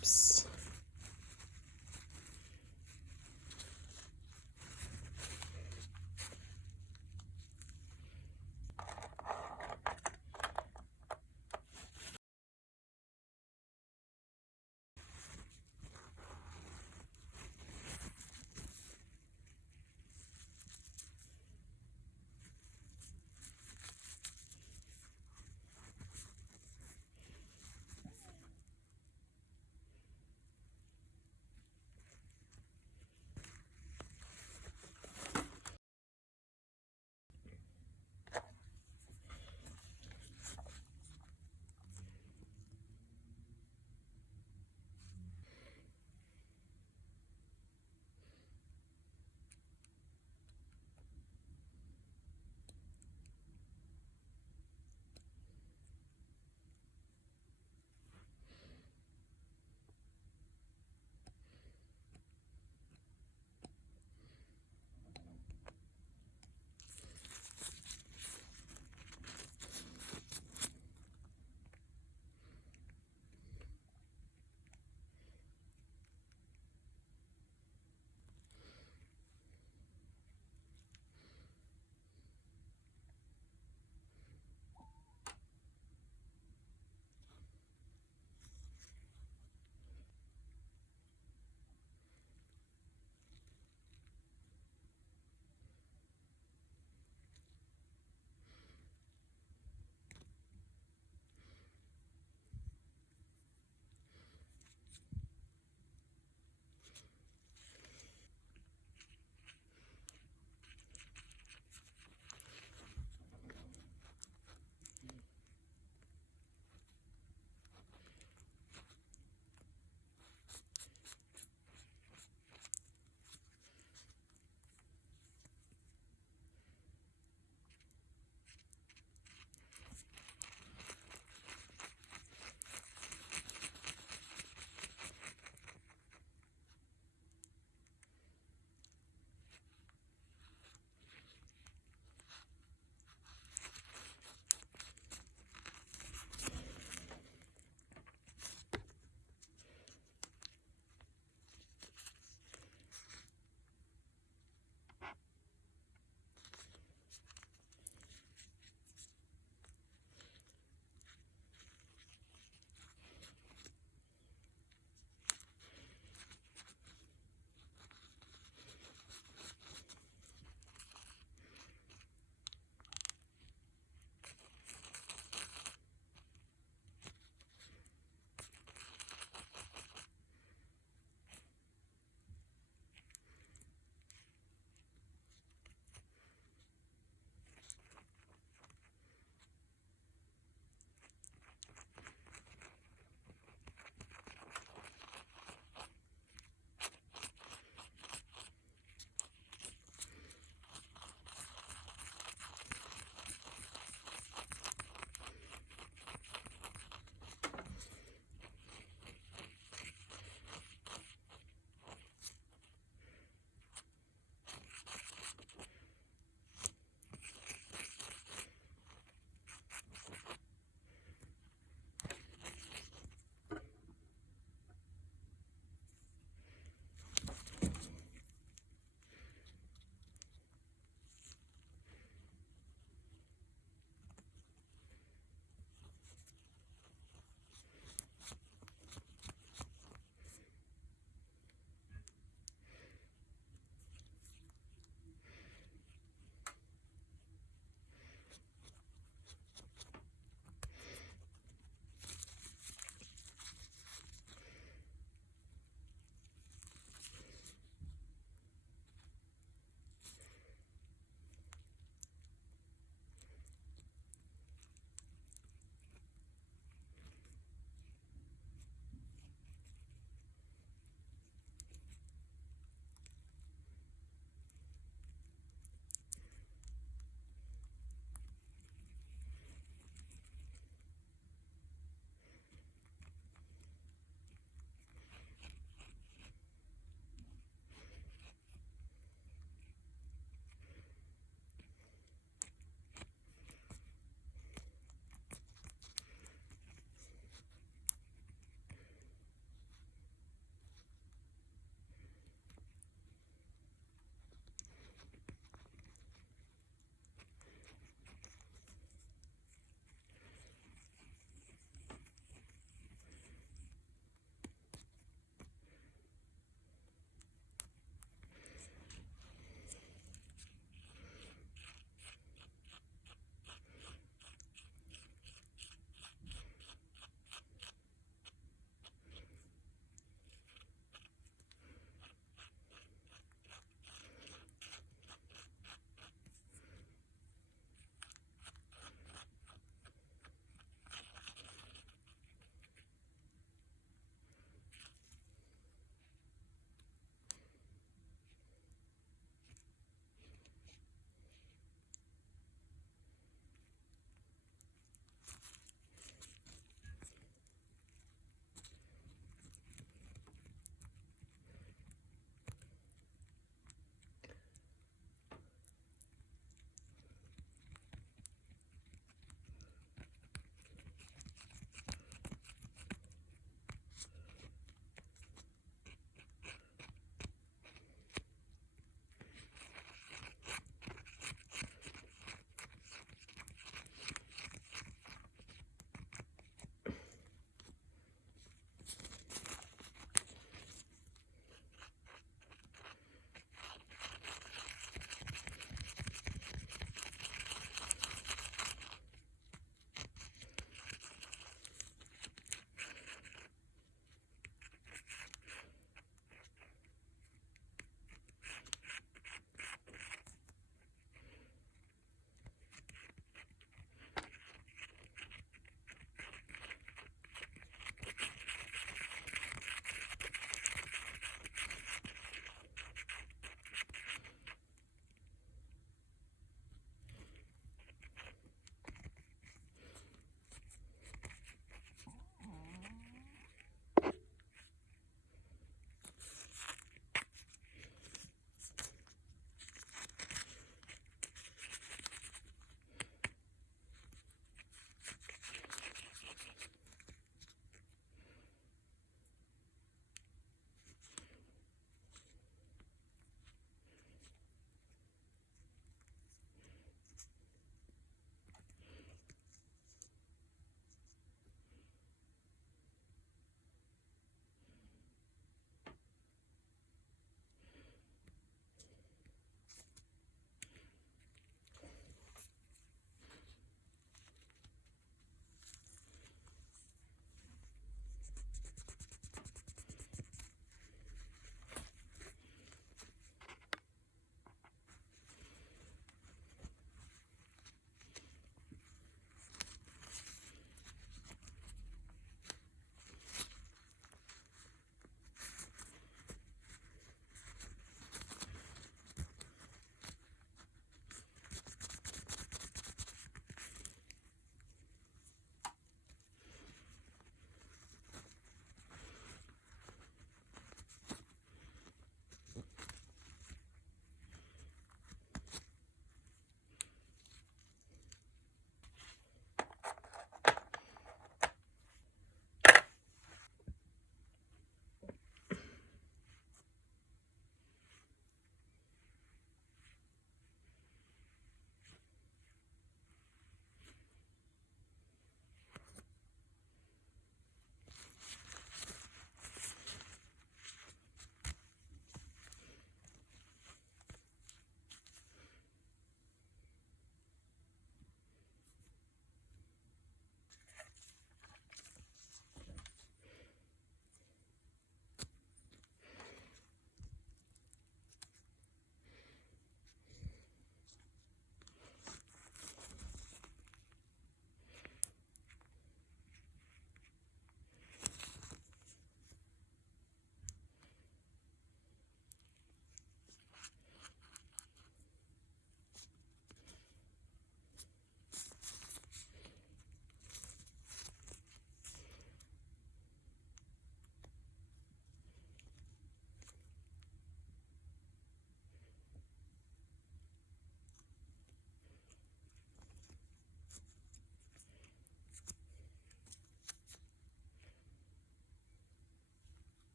shapes.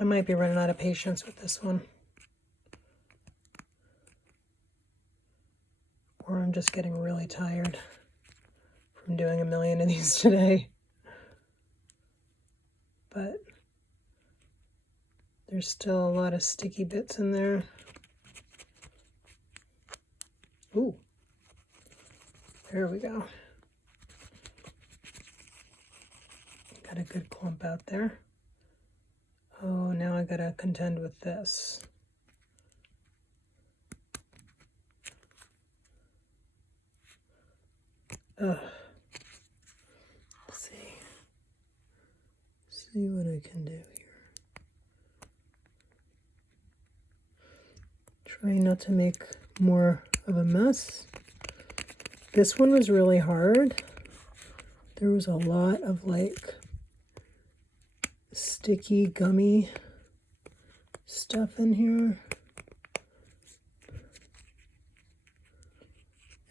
I might be running out of patience with this one. Or I'm just getting really tired from doing a million of these today. But there's still a lot of sticky bits in there. Ooh, there we go. Got a good clump out there. Oh, now I gotta contend with this. Ugh. Let's see what I can do here. Try not to make more of a mess. This one was really hard. There was a lot of like sticky, gummy stuff in here.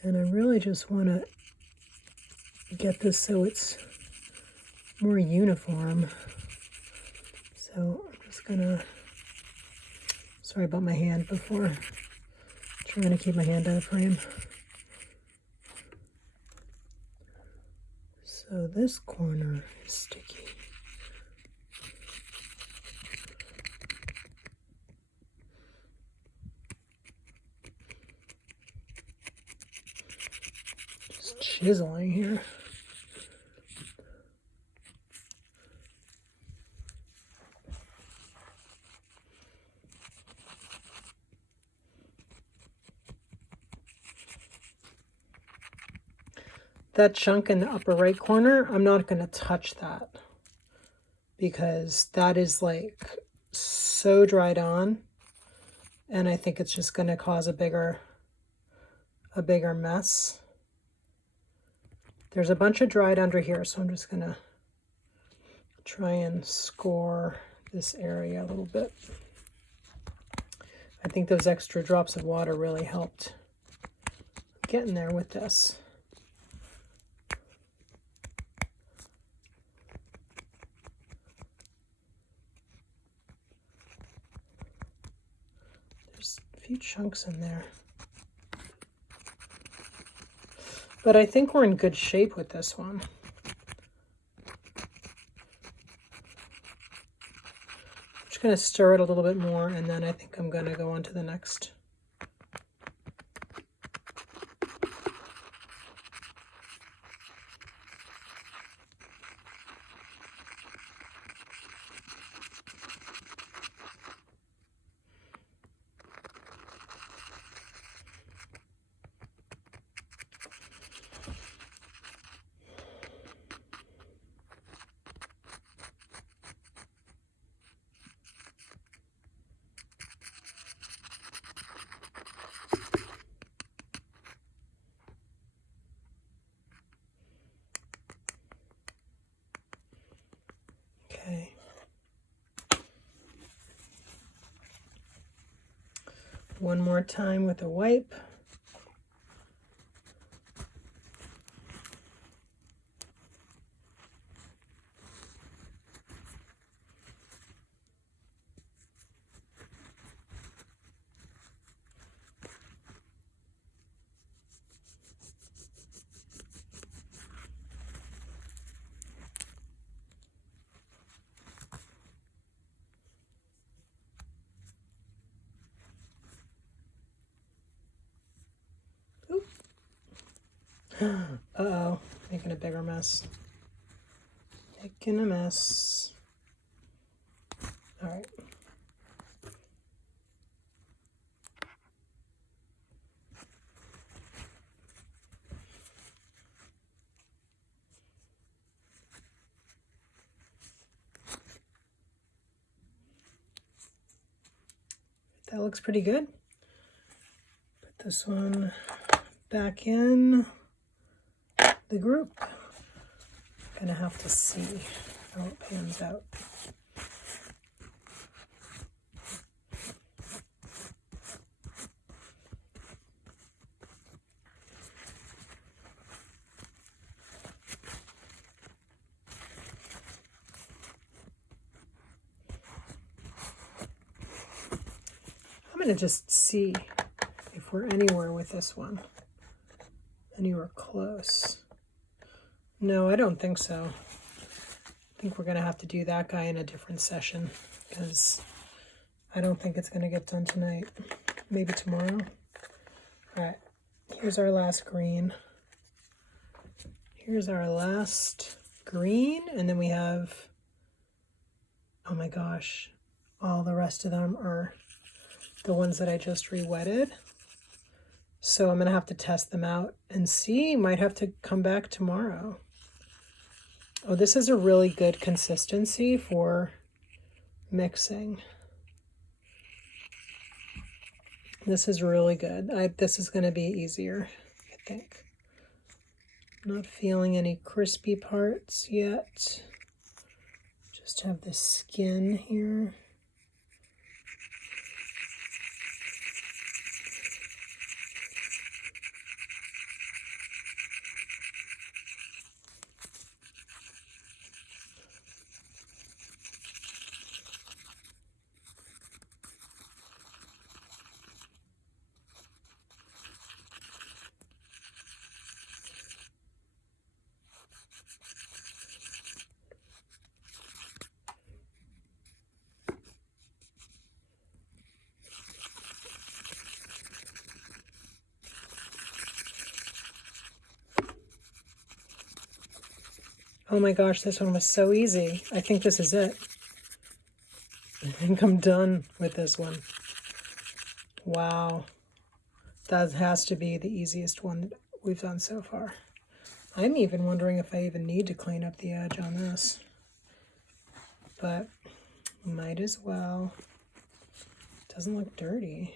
And I really just want to get this so it's more uniform. So I'm just gonna, sorry about my hand before, trying to keep my hand out of frame. So this corner is sticky. Just chiseling here. That chunk in the upper right corner, I'm not going to touch that because that is like so dried on, and I think it's just going to cause a bigger mess. There's a bunch of dried under here, so I'm just going to try and score this area a little bit. I think those extra drops of water really helped get in there with this. There's a few chunks in there. But I think we're in good shape with this one. I'm just going to stir it a little bit more, and then I think I'm going to go on to the next. Okay. One more time with a wipe. Uh-oh, making a bigger mess. Making a mess. All right. That looks pretty good. Put this one back in the group. Gonna have to see how it pans out. going to just see if we're anywhere with this one. Anywhere close. No, I don't think so. I think we're going to have to do that guy in a different session because I don't think it's going to get done tonight. Maybe tomorrow. All right, here's our last green. Here's our last green, and then we have, oh my gosh, all the rest of them are the ones that I just re-wetted. So I'm going to have to test them out and see. Might have to come back tomorrow. Oh, this is a really good consistency for mixing. This is really good. This is going to be easier, I think. Not feeling any crispy parts yet. Just have the skin here. Oh my gosh, this one was so easy. I think this is it. I think I'm done with this one. Wow. That has to be the easiest one that we've done so far. I'm even wondering if I even need to clean up the edge on this. But might as well. Doesn't look dirty.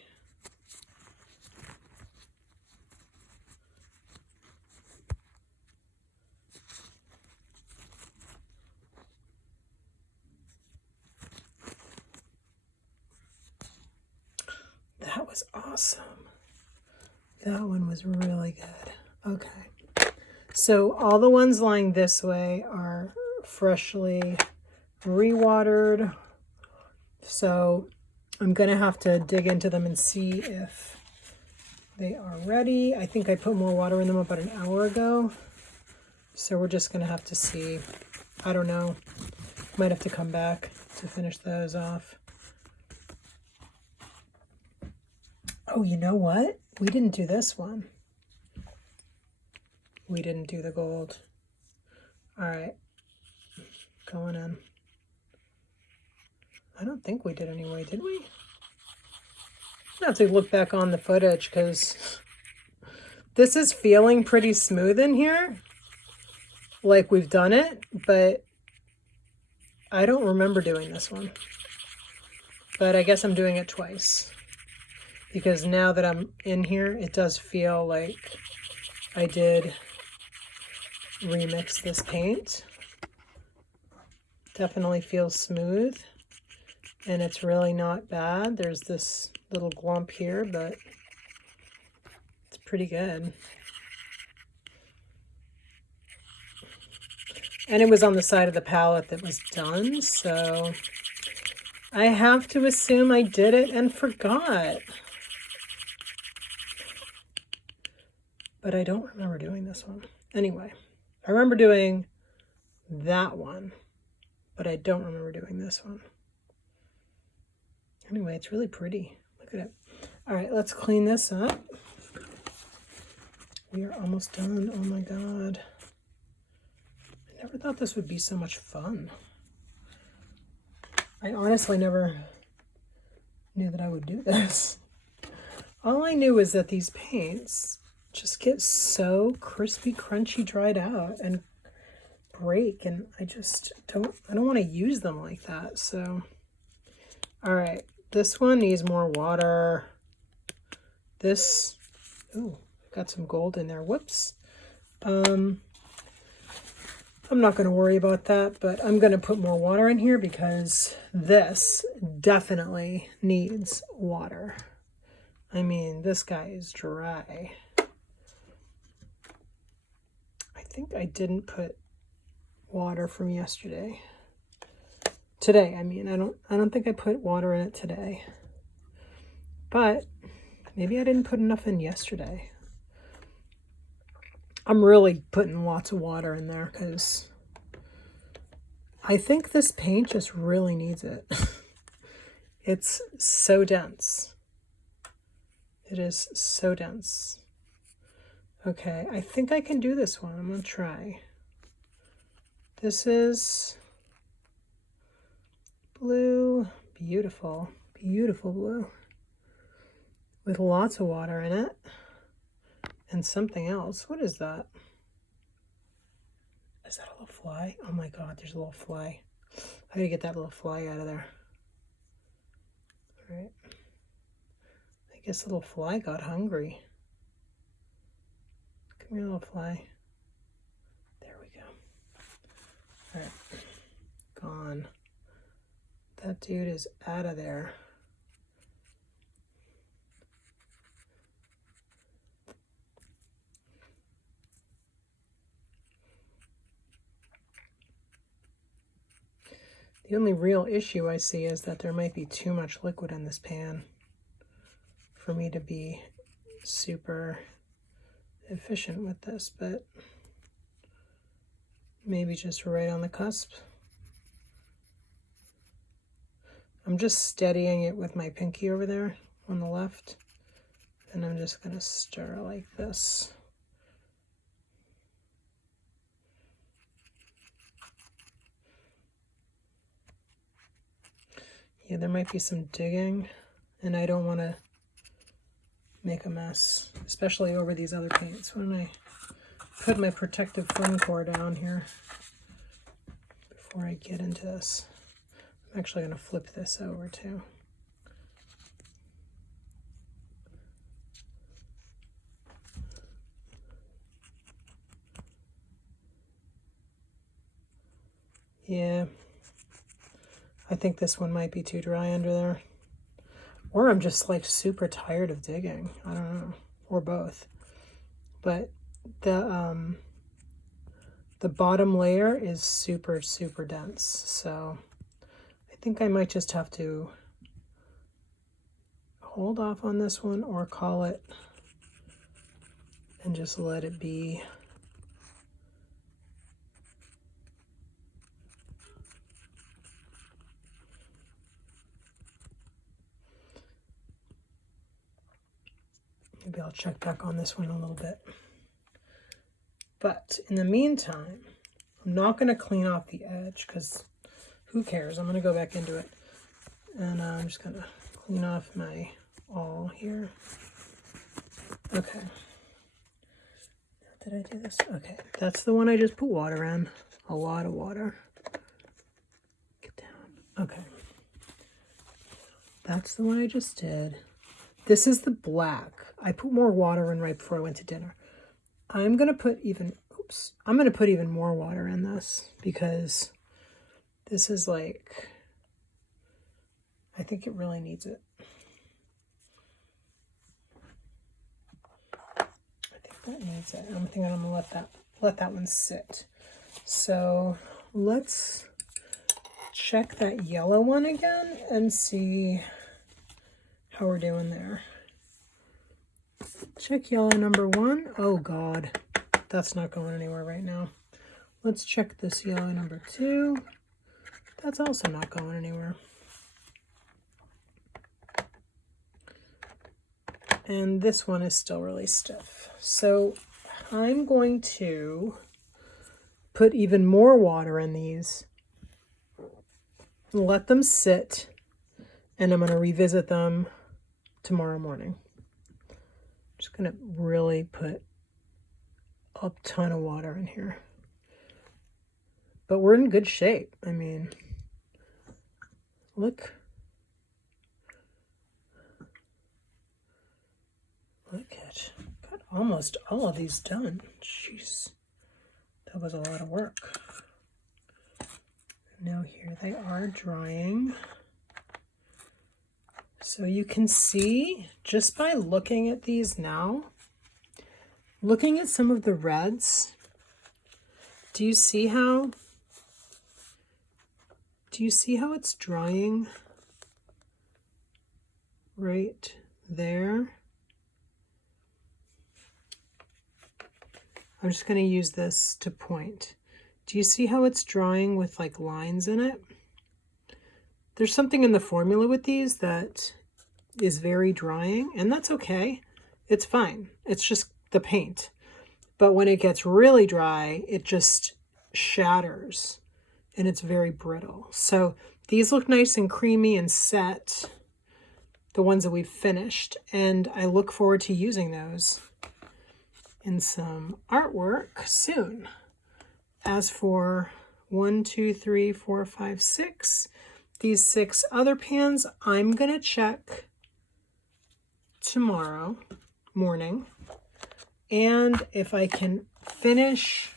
That was awesome. That one was really good. Okay. So all the ones lying this way are freshly re-watered. So I'm going to have to dig into them and see if they are ready. I think I put more water in them about an hour ago. So we're just going to have to see. I don't know. Might have to come back to finish those off. Oh, you know what? We didn't do this one. We didn't do the gold. All right. Going in. I don't think we did anyway, did we? I have to look back on the footage because this is feeling pretty smooth in here. Like we've done it, but I don't remember doing this one. But I guess I'm doing it twice. Because now that I'm in here, it does feel like I did remix this paint. Definitely feels smooth. And it's really not bad. There's this little glump here, but it's pretty good. And it was on the side of the palette that was done, so I have to assume I did it and forgot. But I don't remember doing this one. Anyway, I remember doing that one, but I don't remember doing this one. Anyway, it's really pretty. Look at it. All right, let's clean this up. We are almost done. Oh my God. I never thought this would be so much fun. I honestly never knew that I would do this. All I knew was that these paints just get so crispy, crunchy, dried out and break, and I don't want to use them like that. So, all right, this one needs more water. This, ooh, got some gold in there. Whoops. I'm not going to worry about that, but I'm going to put more water in here because this definitely needs water. I mean, this guy is dry. I think I didn't put water from yesterday. Today, I mean, I don't think I put water in it today. but maybe I didn't put enough in yesterday. I'm really putting lots of water in there because I think this paint just really needs it. It's so dense. It is so dense. Okay, I think I can do this one. I'm going to try. This is blue. Beautiful, beautiful blue. With lots of water in it. And something else. What is that? Is that a little fly? Oh my God, there's a little fly. I gotta get that little fly out of there. All right. I guess the little fly got hungry. Come here, little fly. There we go. All right. Gone. That dude is out of there. The only real issue I see is that there might be too much liquid in this pan for me to be super efficient with this, but maybe just right on the cusp. I'm just steadying it with my pinky over there on the left, and I'm just going to stir like this. Yeah, there might be some digging, and I don't want to make a mess, especially over these other paints. When I put my protective foam core down here before I get into this, I'm actually going to flip this over too. Yeah. I think this one might be too dry under there. Or I'm just like super tired of digging. I don't know. Or both. But the bottom layer is super, super dense. So I think I might just have to hold off on this one or call it and just let it be. Maybe I'll check back on this one a little bit. But in the meantime, I'm not going to clean off the edge because who cares? I'm going to go back into it. And I'm just going to clean off my awl here. Okay. Did I do this? Okay. That's the one I just put water in. A lot of water. Get down. Okay. That's the one I just did. This is the black. I put more water in right before I went to dinner. I'm going to put even more water in this because this is like, I think it really needs it. I think that needs it. I'm thinking I'm going to let that one sit. So let's check that yellow one again and see how we're doing there. Check yellow number 1. Oh God, that's not going anywhere right now. Let's check this yellow number 2. That's also not going anywhere. And this one is still really stiff. So I'm going to put even more water in these, let them sit, and I'm going to revisit them tomorrow morning. Just going to really put a ton of water in here. But we're in good shape. I mean, look. Look at, got almost all of these done. Jeez, that was a lot of work. Now here they are drying. So you can see just by looking at these now, looking at some of the reds, do you see how it's drying right there. I'm just going to use this to point. Do you see how it's drawing with like lines in it? There's something in the formula with these that is very drying, and that's okay. It's fine. It's just the paint. But when it gets really dry, it just shatters and it's very brittle. So these look nice and creamy and set, the ones that we've finished, and I look forward to using those in some artwork soon. As for 1, 2, 3, 4, 5, 6, these 6 other pans, I'm gonna check tomorrow morning, and if I can finish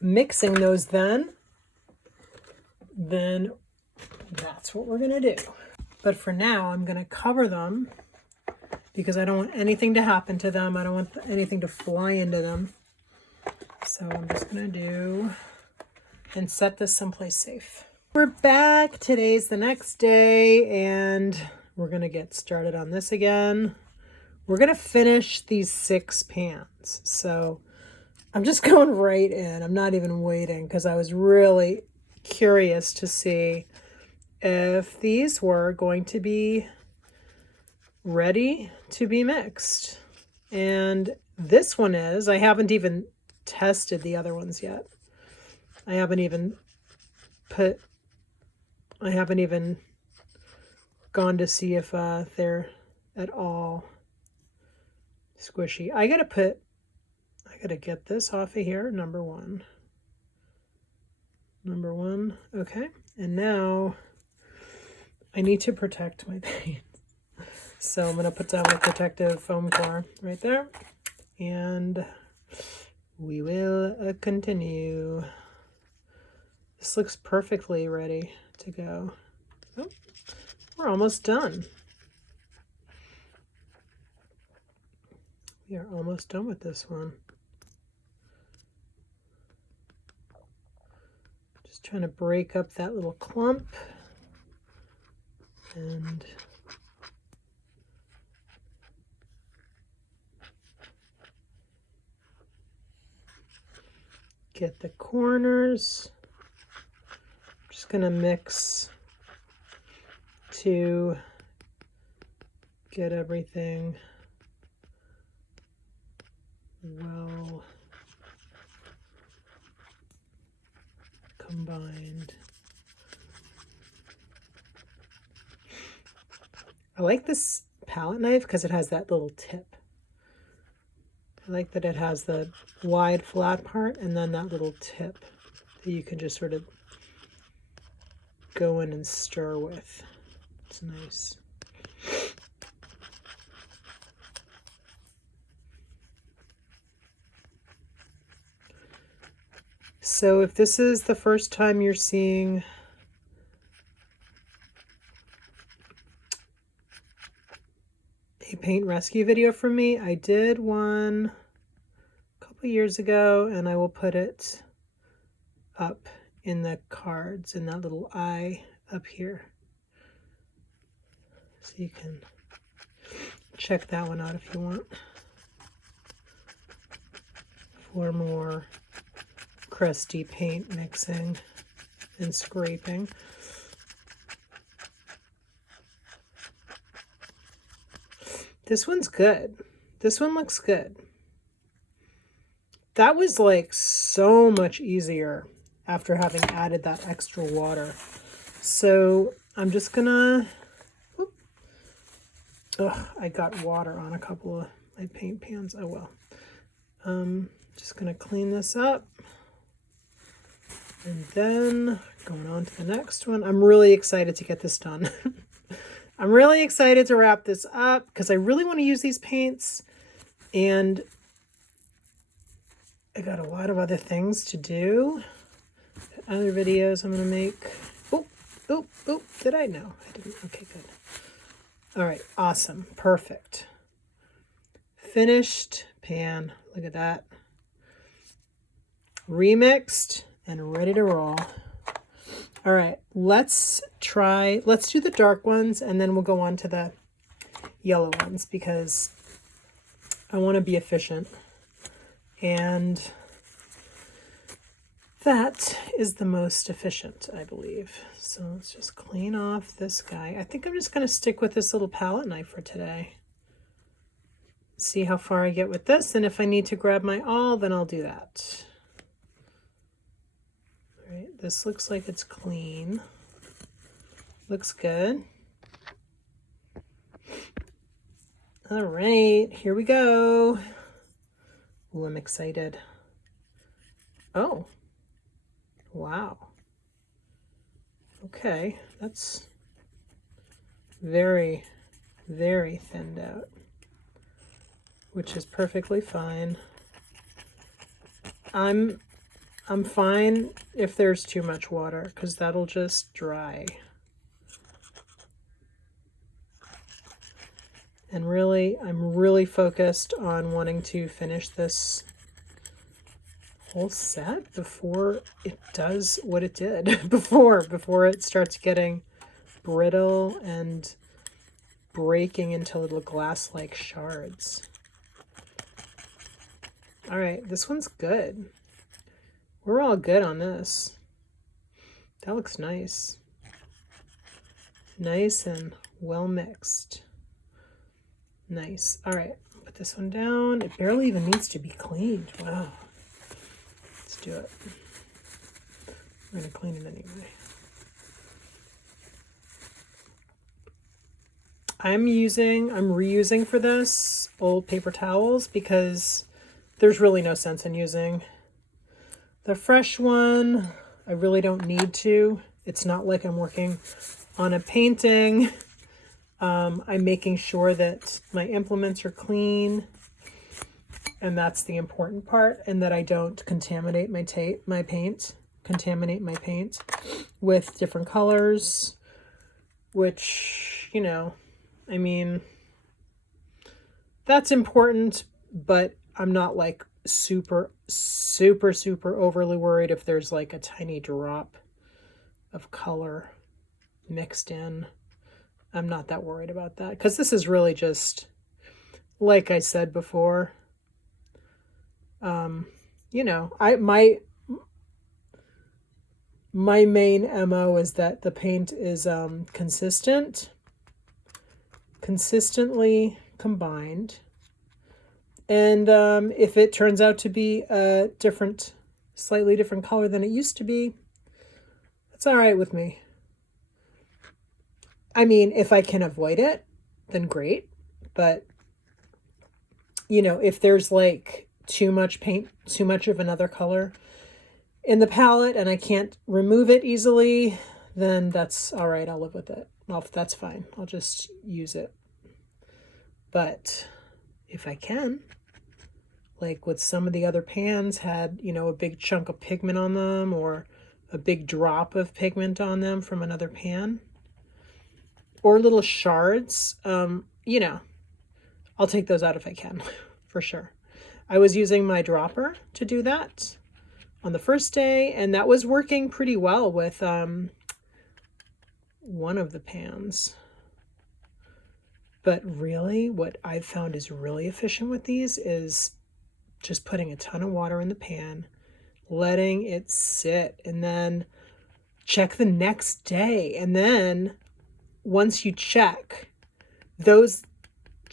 mixing those then that's what we're gonna do. But for now, I'm gonna cover them because I don't want anything to happen to them. I don't want anything to fly into them. So I'm just gonna do and set this someplace safe. We're back. Today's the next day, and we're gonna get started on this again. We're gonna finish these 6 pans. So I'm just going right in. I'm not even waiting because I was really curious to see if these were going to be ready to be mixed. And this one is. I haven't even tested the other ones yet. I haven't even gone to see if they're at all squishy. I gotta get this off of here, number one. Okay. And now I need to protect my paint. So I'm gonna put down my protective foam core right there, and we will continue. This looks perfectly ready to go. Oh, we're almost done. We are almost done with this one. Just trying to break up that little clump and get the corners. I'm just going to mix to get everything well combined. I like this palette knife because it has that little tip. I like that it has the wide flat part and then that little tip that you can just sort of go in and stir with. It's nice. So if this is the first time you're seeing a paint rescue video from me, I did one a couple years ago, and I will put it up in the cards in that little eye up here. So you can check that one out if you want for more crusty paint mixing and scraping. This one's good. This one looks good. That was like so much easier after having added that extra water. So I'm just gonna, I got water on a couple of my paint pans. Oh well. Just gonna clean this up. And then going on to the next one. I'm really excited to get this done. I'm really excited to wrap this up because I really want to use these paints, and I got a lot of other things to do. Other videos I'm going to make. Oh, did I? No, I didn't. Okay, good. All right, awesome. Perfect. Finished pan. Look at that. Remixed and ready to roll. All right, let's do the dark ones, and then we'll go on to the yellow ones because I want to be efficient. And that is the most efficient, I believe. So let's just clean off this guy. I think I'm just going to stick with this little palette knife for today. See how far I get with this, and if I need to grab my awl, then I'll do that. All right, this looks like it's clean. Looks good. All right, here we go. Ooh, I'm excited. Oh, wow. Okay, that's very, very thinned out, which is perfectly fine. I'm fine if there's too much water because that'll just dry. And really, I'm really focused on wanting to finish this whole set before it does what it did before it starts getting brittle and breaking into little glass-like shards. All right, this one's good. We're all good on this. That looks nice. Nice and well mixed. Nice. All right, put this one down. It barely even needs to be cleaned. Wow. Let's do it. I'm going to clean it anyway. I'm reusing for this old paper towels because there's really no sense in using the fresh one. I really don't need to. It's not like I'm working on a painting. I'm making sure that my implements are clean, and that's the important part, and that I don't contaminate my paint with different colors, which, you know, I mean, that's important, but I'm not like super overly worried if there's like a tiny drop of color mixed in. I'm not that worried about that because this is really just, like I said before, you know, my main MO is that the paint is consistently combined. And if it turns out to be a slightly different color than it used to be, that's all right with me. I mean, if I can avoid it, then great. But, you know, if there's like too much paint, too much of another color in the palette and I can't remove it easily, then that's all right. I'll live with it. Well, that's fine. I'll just use it. But if I can, like with some of the other pans had, you know, a big chunk of pigment on them or a big drop of pigment on them from another pan, or little shards, you know, I'll take those out if I can, for sure. I was using my dropper to do that on the first day, and that was working pretty well with one of the pans. But really, what I've found is really efficient with these is just putting a ton of water in the pan, letting it sit, and then check the next day. And then once you check, those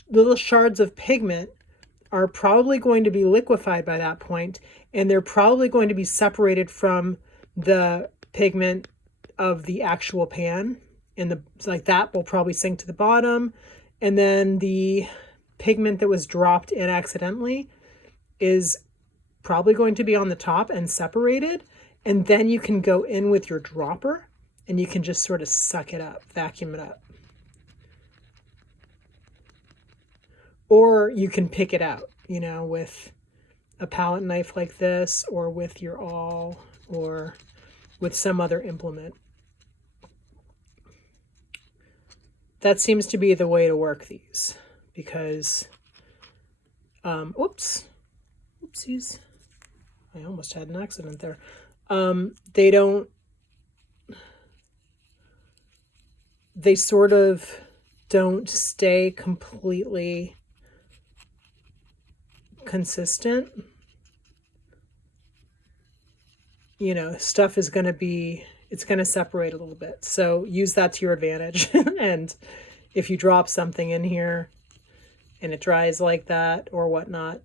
little shards of pigment are probably going to be liquefied by that point, and they're probably going to be separated from the pigment of the actual pan. And like that will probably sink to the bottom, and then the pigment that was dropped in accidentally is probably going to be on the top and separated, and then you can go in with your dropper and you can just sort of suck it up, vacuum it up. Or you can pick it out, you know, with a palette knife like this, or with your awl, or with some other implement. That seems to be the way to work these, because, oopsies, I almost had an accident there. They don't they sort of don't stay completely consistent. You know, stuff is going to be, it's going to separate a little bit. So use that to your advantage. And if you drop something in here and it dries like that or whatnot,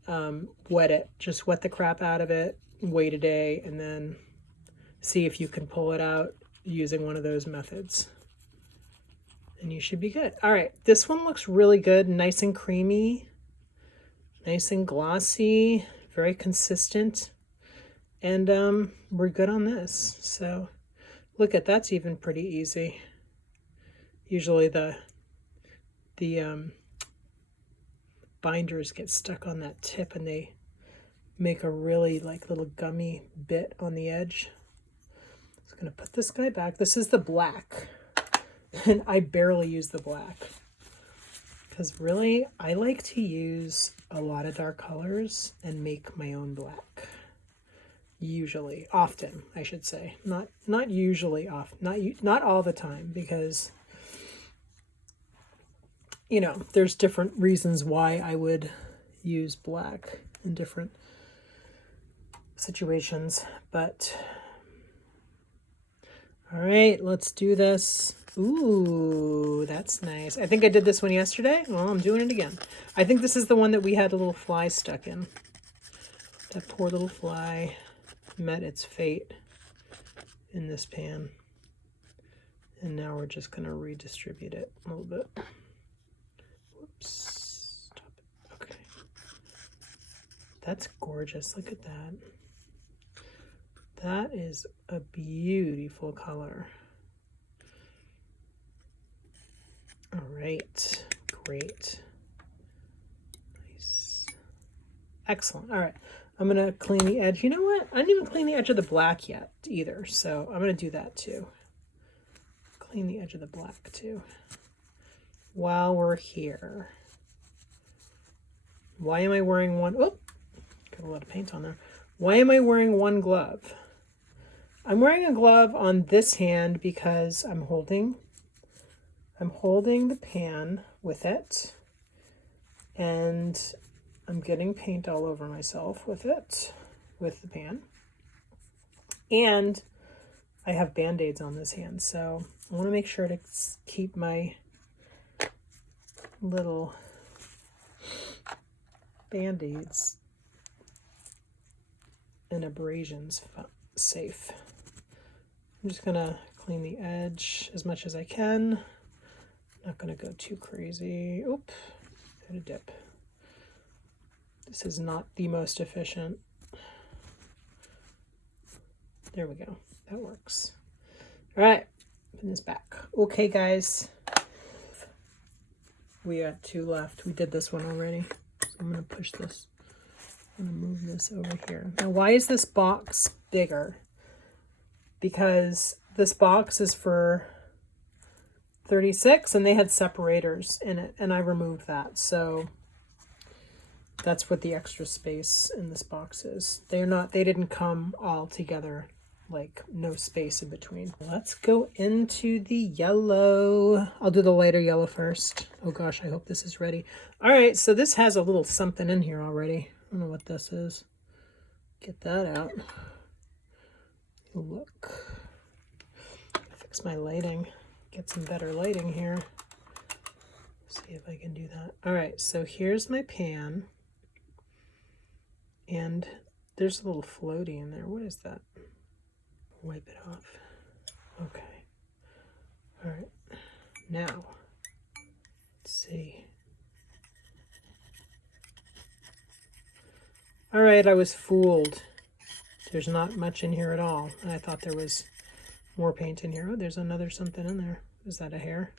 wet it. Just wet the crap out of it, wait a day, and then see if you can pull it out using one of those methods. And you should be good. All right, this one looks really good, nice and creamy, nice and glossy, very consistent. And we're good on this. So look at, that's even pretty easy. Usually the binders get stuck on that tip and they make a really like little gummy bit on the edge. I'm going to put this guy back. This is the black. And I barely use the black. Because really, I like to use a lot of dark colors and make my own black. Usually, often, I should say. Not usually often. Not all the time, because you know, there's different reasons why I would use black in different situations. But all right, let's do this. Ooh, that's nice. I think I did this one yesterday. Well, I'm doing it again. I think this is the one that we had a little fly stuck in. That poor little fly met its fate in this pan. And now we're just going to redistribute it a little bit. Whoops. Stop it. Okay. That's gorgeous. Look at that. That is a beautiful color. All right. Great. Nice. Excellent. All right. I'm going to clean the edge. You know what? I didn't even clean the edge of the black yet either. So I'm going to do that too. Clean the edge of the black too. While we're here. Why am I wearing one? Oh, got a lot of paint on there. Why am I wearing one glove? I'm wearing a glove on this hand because I'm holding the pan with it, and I'm getting paint all over myself with it, with the pan. And I have Band-Aids on this hand, so I want to make sure to keep my little Band-Aids and abrasions safe. I'm just going to clean the edge as much as I can. Not going to go too crazy. Oop, had a dip. This is not the most efficient. There we go. That works. All right, put this back. Okay, guys. We got 2 left. We did this one already. So I'm going to push this. I'm going to move this over here. Now, why is this box bigger? Because this box is for 36 and they had separators in it, and I removed that. So that's what the extra space in this box is. They didn't come all together, like no space in between. Let's go into the yellow. I'll do the lighter yellow first. Oh gosh, I hope this is ready. All right, so this has a little something in here already. I don't know what this is. Get that out. Look. Fix my lighting. Get some better lighting here. See if I can do that. All right, so here's my pan. And there's a little floaty in there. What is that? Wipe it off. Okay. All right. Now, let's see. All right, I was fooled. There's not much in here at all. And I thought there was more paint in here. Oh, there's another something in there. Is that a hair?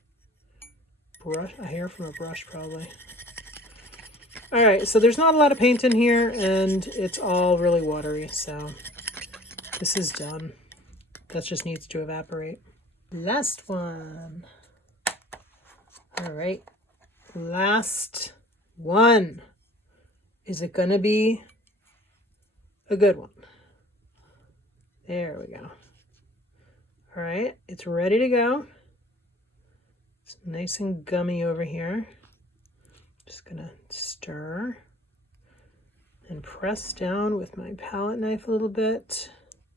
Brush? A hair from a brush, probably. All right, so there's not a lot of paint in here, and it's all really watery, so this is done. That just needs to evaporate. Last one. All right, last one. Is it gonna be a good one? There we go. All right, it's ready to go. It's nice and gummy over here. Just gonna stir and press down with my palette knife a little bit,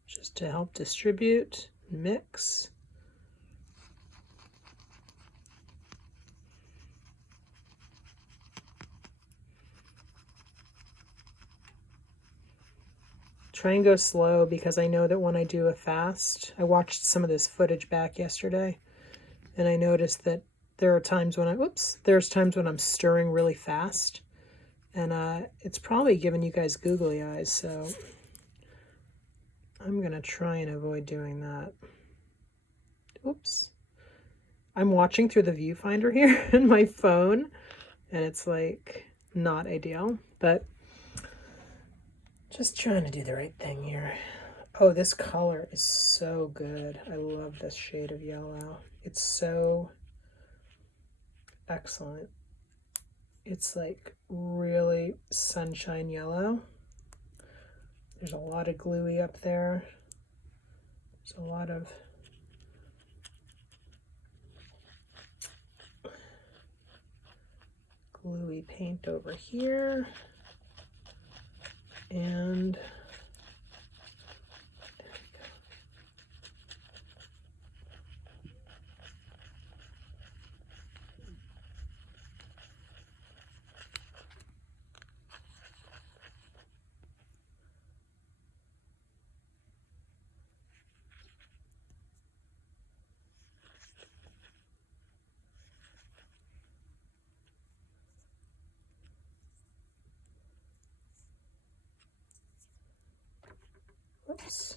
just to help distribute, mix. Try and go slow, because I know that when I do a fast, I watched some of this footage back yesterday, and I noticed that there are times when there's times when I'm stirring really fast, and it's probably giving you guys googly eyes, so I'm gonna try and avoid doing that. Oops. I'm watching through the viewfinder here in my phone, and it's like not ideal, but just trying to do the right thing here. Oh, this color is so good. I love this shade of yellow. It's so excellent. It's like really sunshine yellow. There's a lot of gluey up there. There's a lot of gluey paint over here. And there we go. Whoops.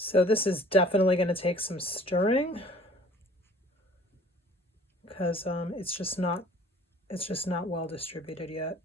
So this is definitely going to take some stirring, because it's just not well distributed yet.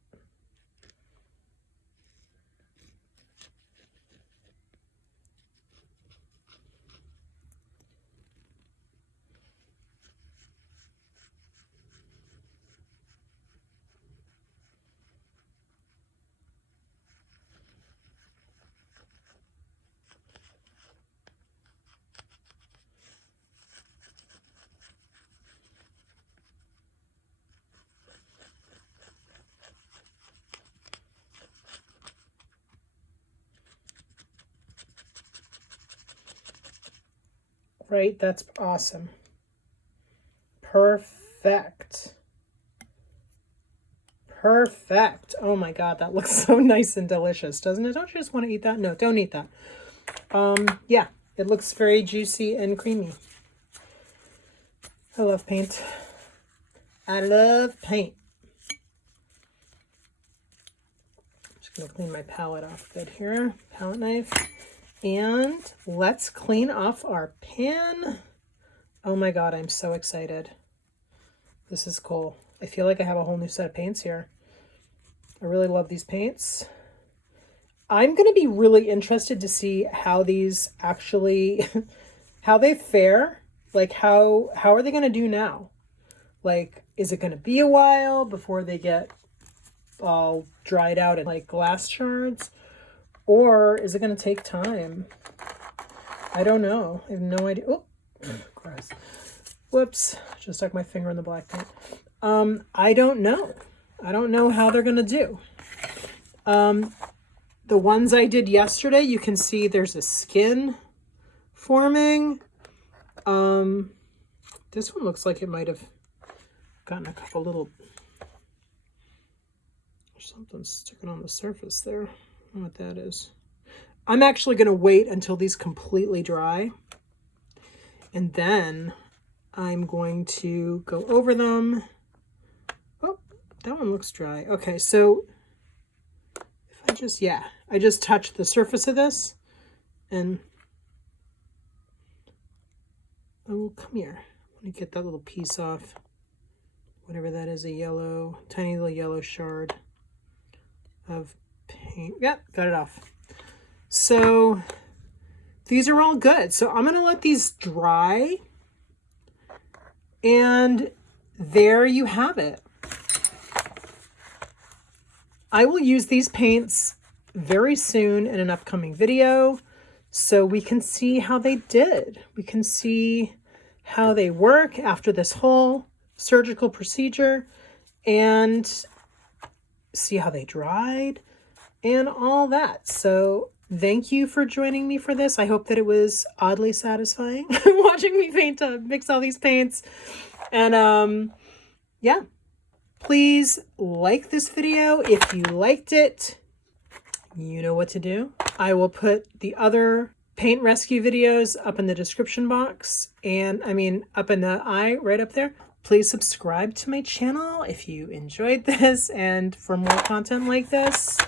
Right, that's awesome. Perfect. Perfect. Oh my God, that looks so nice and delicious, doesn't it? Don't you just want to eat that? No, don't eat that. Yeah, it looks very juicy and creamy. I love paint. I love paint. I'm just gonna clean my palette off good here, palette knife. And let's clean off our pan. Oh my God, I'm so excited. This is cool. I feel like I have a whole new set of paints here. I really love these paints. I'm going to be really interested to see how these actually, how they fare. Like how are they going to do now? Like, is it going to be a while before they get all dried out in like glass shards? Or is it going to take time? I don't know. I have no idea. Oh, gross. Whoops. Just stuck my finger in the black paint. I don't know. I don't know how they're going to do. The ones I did yesterday, you can see there's a skin forming. This one looks like it might have gotten a couple little... There's something sticking on the surface there. I don't know what that is. I'm actually going to wait until these completely dry, and then I'm going to go over them. Oh, that one looks dry. Okay, so if I just, I just touched the surface of this, and oh, come here. Let me get that little piece off. Whatever that is, a yellow, tiny little yellow shard of paint. Yep, got it off. So these are all good. So I'm going to let these dry. And there you have it. I will use these paints very soon in an upcoming video so we can see how they did. We can see how they work after this whole surgical procedure and see how they dried and all that. So thank you for joining me for this. I hope that it was oddly satisfying watching me mix all these paints. And yeah, please like this video if you liked it. You know what to do. I will put the other paint rescue videos up in the description box, and up in the eye right up there. Please subscribe to my channel if you enjoyed this and for more content like this,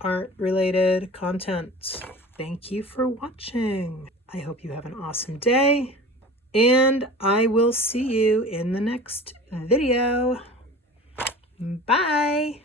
art related content. Thank you for watching. I hope you have an awesome day, and I will see you in the next video. Bye.